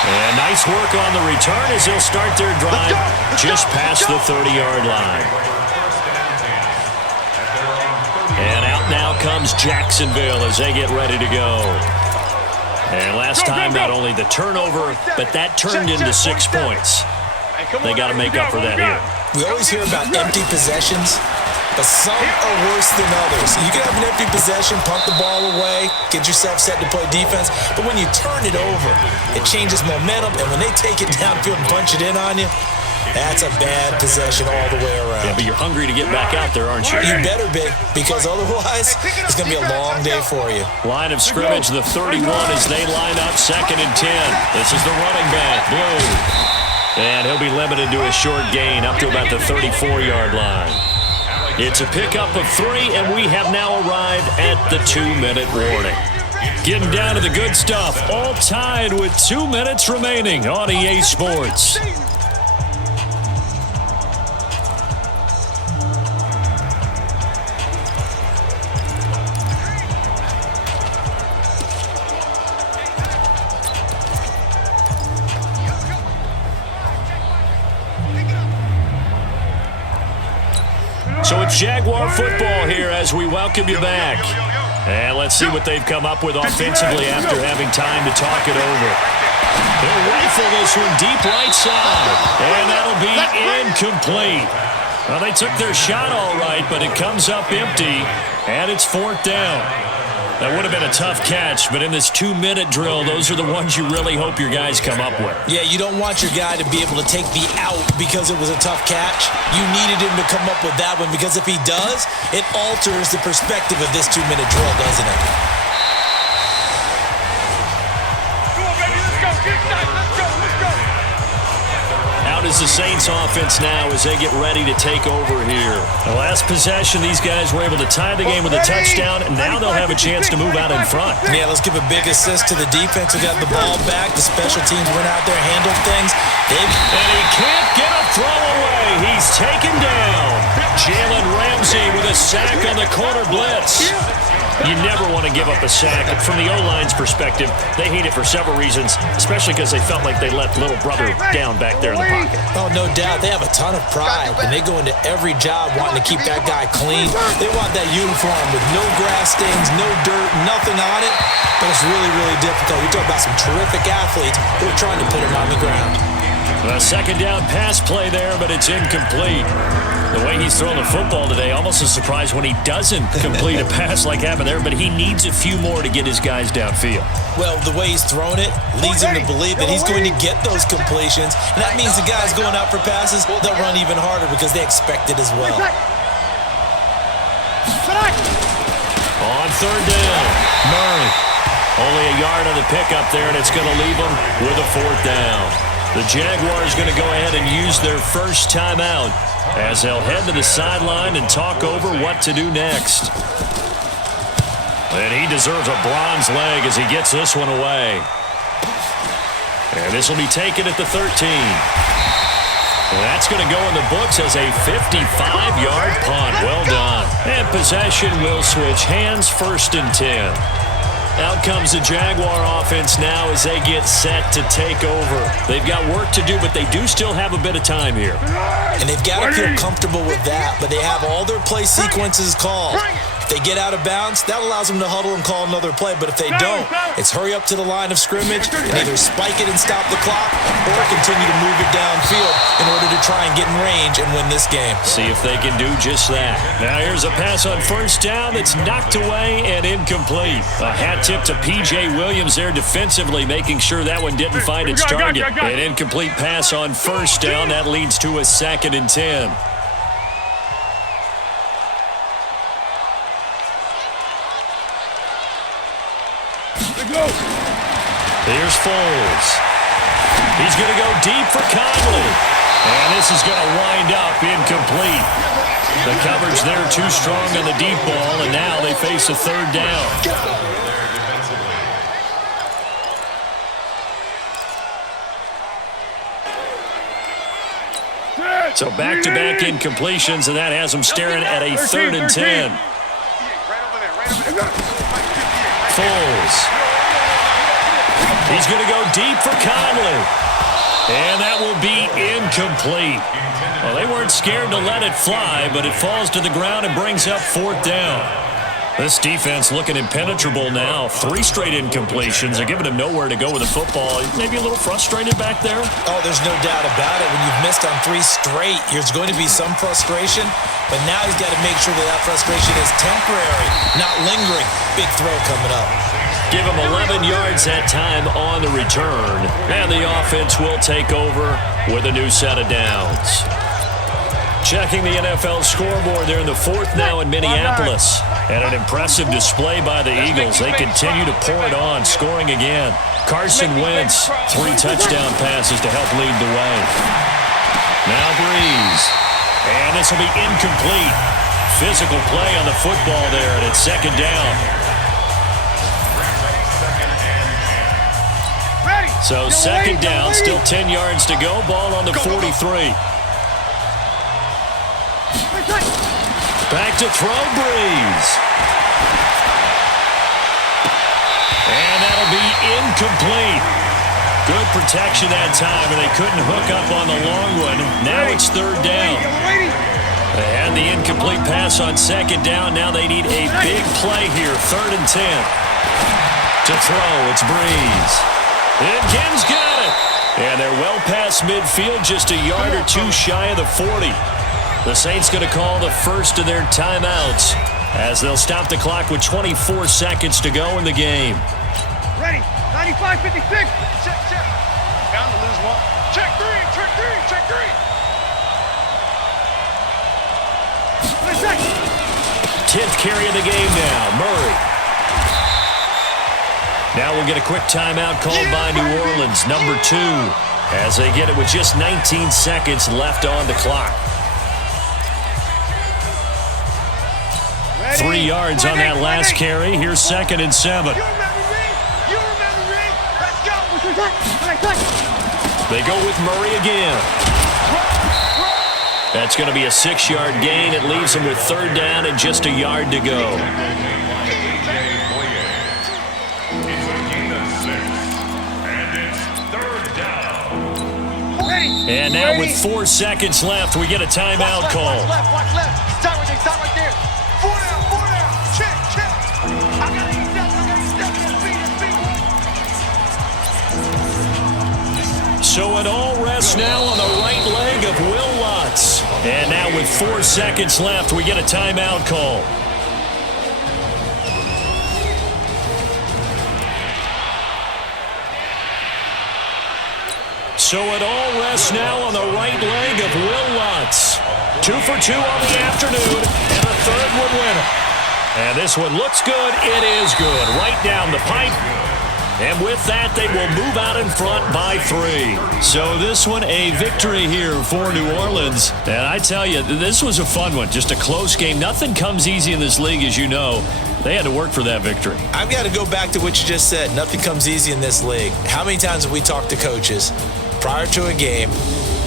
And nice work on the return as they'll start their drive just past the 30-yard line. And out now comes Jacksonville as they get ready to go. And last time, not only the turnover, but that turned into 6 points. They got to make up for that here. We always hear about empty possessions, but some are worse than others. You can have an empty possession, punt the ball away, get yourself set to play defense, but when you turn it over, it changes momentum, and when they take it downfield and punch it in on you, that's a bad possession all the way around. Yeah, but you're hungry to get back out there, aren't you? You better be, because otherwise, it's going to be a long day for you. Line of scrimmage, the 31 as they line up, 2nd and 10. This is the running back, Blue. And he'll be limited to a short gain up to about the 34-yard line. It's a pickup of 3, and we have now arrived at the 2-minute warning. Getting down to the good stuff, all tied with 2 minutes remaining on EA Sports. So it's Jaguar football here as we welcome you back. And let's see what they've come up with offensively after having time to talk it over. They'll rifle this one deep right side. And that'll be incomplete. Well, they took their shot all right, but it comes up empty. And it's 4th down. That would have been a tough catch, but in this 2-minute drill, those are the ones you really hope your guys come up with. Yeah, you don't want your guy to be able to take the out because it was a tough catch. You needed him to come up with that one, because if he does, it alters the perspective of this 2-minute drill, doesn't it? Come on, baby, let's go. Get tight. Let's go. Out is the Saints offense now as they get ready to take over here. The last possession, these guys were able to tie the game with a touchdown, and now they'll have a chance to move out in front. Yeah, let's give a big assist to the defense who got the ball back. The special teams went out there, handled things. And he can't get a throw away. He's taken down. Jalen Ramsey with a sack on the corner blitz. You never want to give up a sack. From the O-line's perspective, they hate it for several reasons, especially because they felt like they let little brother down back there in the pocket. Oh, no doubt. They have a ton of pride, and they go into every job wanting to keep that guy clean. They want that uniform with no grass stains, no dirt, nothing on it. But it's really, really difficult. We talk about some terrific athletes who are trying to put him on the ground. A 2nd down pass play there, but it's incomplete. The way he's thrown the football today, almost a surprise when he doesn't complete a pass like happened there, but he needs a few more to get his guys downfield. Well, the way he's thrown it leads him to believe that he's going to get those completions, and that means the guys going out for passes, they'll run even harder because they expect it as well. On 3rd down, Murray. Only a yard on the pickup there, and it's going to leave him with a 4th down. The Jaguars going to go ahead and use their first timeout as they'll head to the sideline and talk over what to do next. And he deserves a bronze leg as he gets this one away. And this will be taken at the 13. And that's going to go in the books as a 55-yard punt. Well done. And possession will switch hands, 1st and 10. Out comes the Jaguar offense now as they get set to take over. They've got work to do, but they do still have a bit of time here. And they've got to feel comfortable with that, but they have all their play sequences called. If they get out of bounds, that allows them to huddle and call another play, but if they don't, it's hurry up to the line of scrimmage and either spike it and stop the clock or continue to move it downfield in order to try and get in range and win this game. See if they can do just that. Now here's a pass on 1st down that's knocked away and incomplete. A hat tip to P.J. Williams there defensively, making sure that one didn't find its target. An incomplete pass on 1st down. That leads to a 2nd and 10. Here's Foles. He's going to go deep for Conley. And this is going to wind up incomplete. The coverage there too strong on the deep ball, and now they face a third down. So back-to-back incompletions, and that has them staring at a 3rd and 10. Foles. He's going to go deep for Conley. And that will be incomplete. Well, they weren't scared to let it fly, but it falls to the ground and brings up 4th down. This defense looking impenetrable now. 3 straight incompletions. They're giving him nowhere to go with the football. Maybe a little frustrated back there? Oh, there's no doubt about it. When you've missed on 3 straight, there's going to be some frustration. But now he's got to make sure that frustration is temporary, not lingering. Big throw coming up. Give him 11 yards that time on the return. And the offense will take over with a new set of downs. Checking the NFL scoreboard, they're in the 4th now in Minneapolis. And an impressive display by the Eagles. They continue to pour it on, scoring again. Carson Wentz, 3 touchdown passes to help lead the way. Now Breeze. And this will be incomplete. Physical play on the football there, and it's 2nd down. So 2nd down, still 10 yards to go. Ball on the 43. Back to throw, Breeze. And that'll be incomplete. Good protection that time, and they couldn't hook up on the long one. Now it's 3rd down. They had the incomplete pass on 2nd down. Now they need a big play here. 3rd and 10. To throw, it's Breeze. And Ken's got it. And they're well past midfield, just a yard or 2 shy of the 40. The Saints going to call the first of their timeouts as they'll stop the clock with 24 seconds to go in the game. Ready. 95, 56. Check. Down to lose 1. Check 3. 10th carry of the game now. Murray. Now we'll get a quick timeout called by New Orleans, number 2, as they get it with just 19 seconds left on the clock. 3 yards on that last carry. Here's 2nd and 7. You remember me. Let's go. They go with Murray again. That's going to be a 6-yard gain. It leaves them with 3rd down and just a yard to go. And now with 4 seconds left, we get a timeout call. Watch left. Stop right there. 4 down. Check. I got to eat that. So it all rests now on the right leg of Will Lutz. And now with 4 seconds left, we get a timeout call. So it all rests now on the right leg of Will Lutz. 2 for 2 on the afternoon, and a 3rd one winner. And this one looks good. It is good. Right down the pipe. And with that, they will move out in front by 3. So this one, a victory here for New Orleans. And I tell you, this was a fun one. Just a close game. Nothing comes easy in this league, as you know. They had to work for that victory. I've got to go back to what you just said. Nothing comes easy in this league. How many times have we talked to coaches prior to a game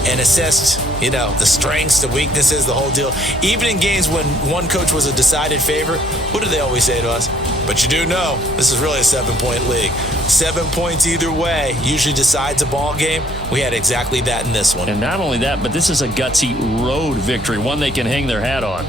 and assessed, the strengths, the weaknesses, the whole deal? Even in games when one coach was a decided favorite, what do they always say to us? But you do know this is really a 7-point league. 7 points either way usually decides a ball game. We had exactly that in this one. And not only that, but this is a gutsy road victory, one they can hang their hat on.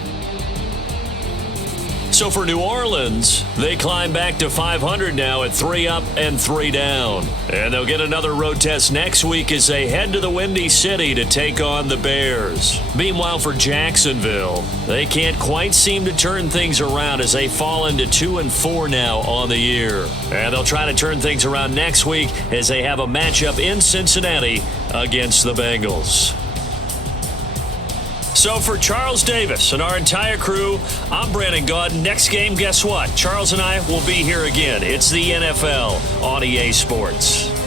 So for New Orleans, they climb back to 500 now at 3 up and 3 down. And they'll get another road test next week as they head to the Windy City to take on the Bears. Meanwhile, for Jacksonville, they can't quite seem to turn things around as they fall into 2-4 now on the year. And they'll try to turn things around next week as they have a matchup in Cincinnati against the Bengals. So for Charles Davis and our entire crew, I'm Brandon Gaudin. Next game, guess what? Charles and I will be here again. It's the NFL on EA Sports.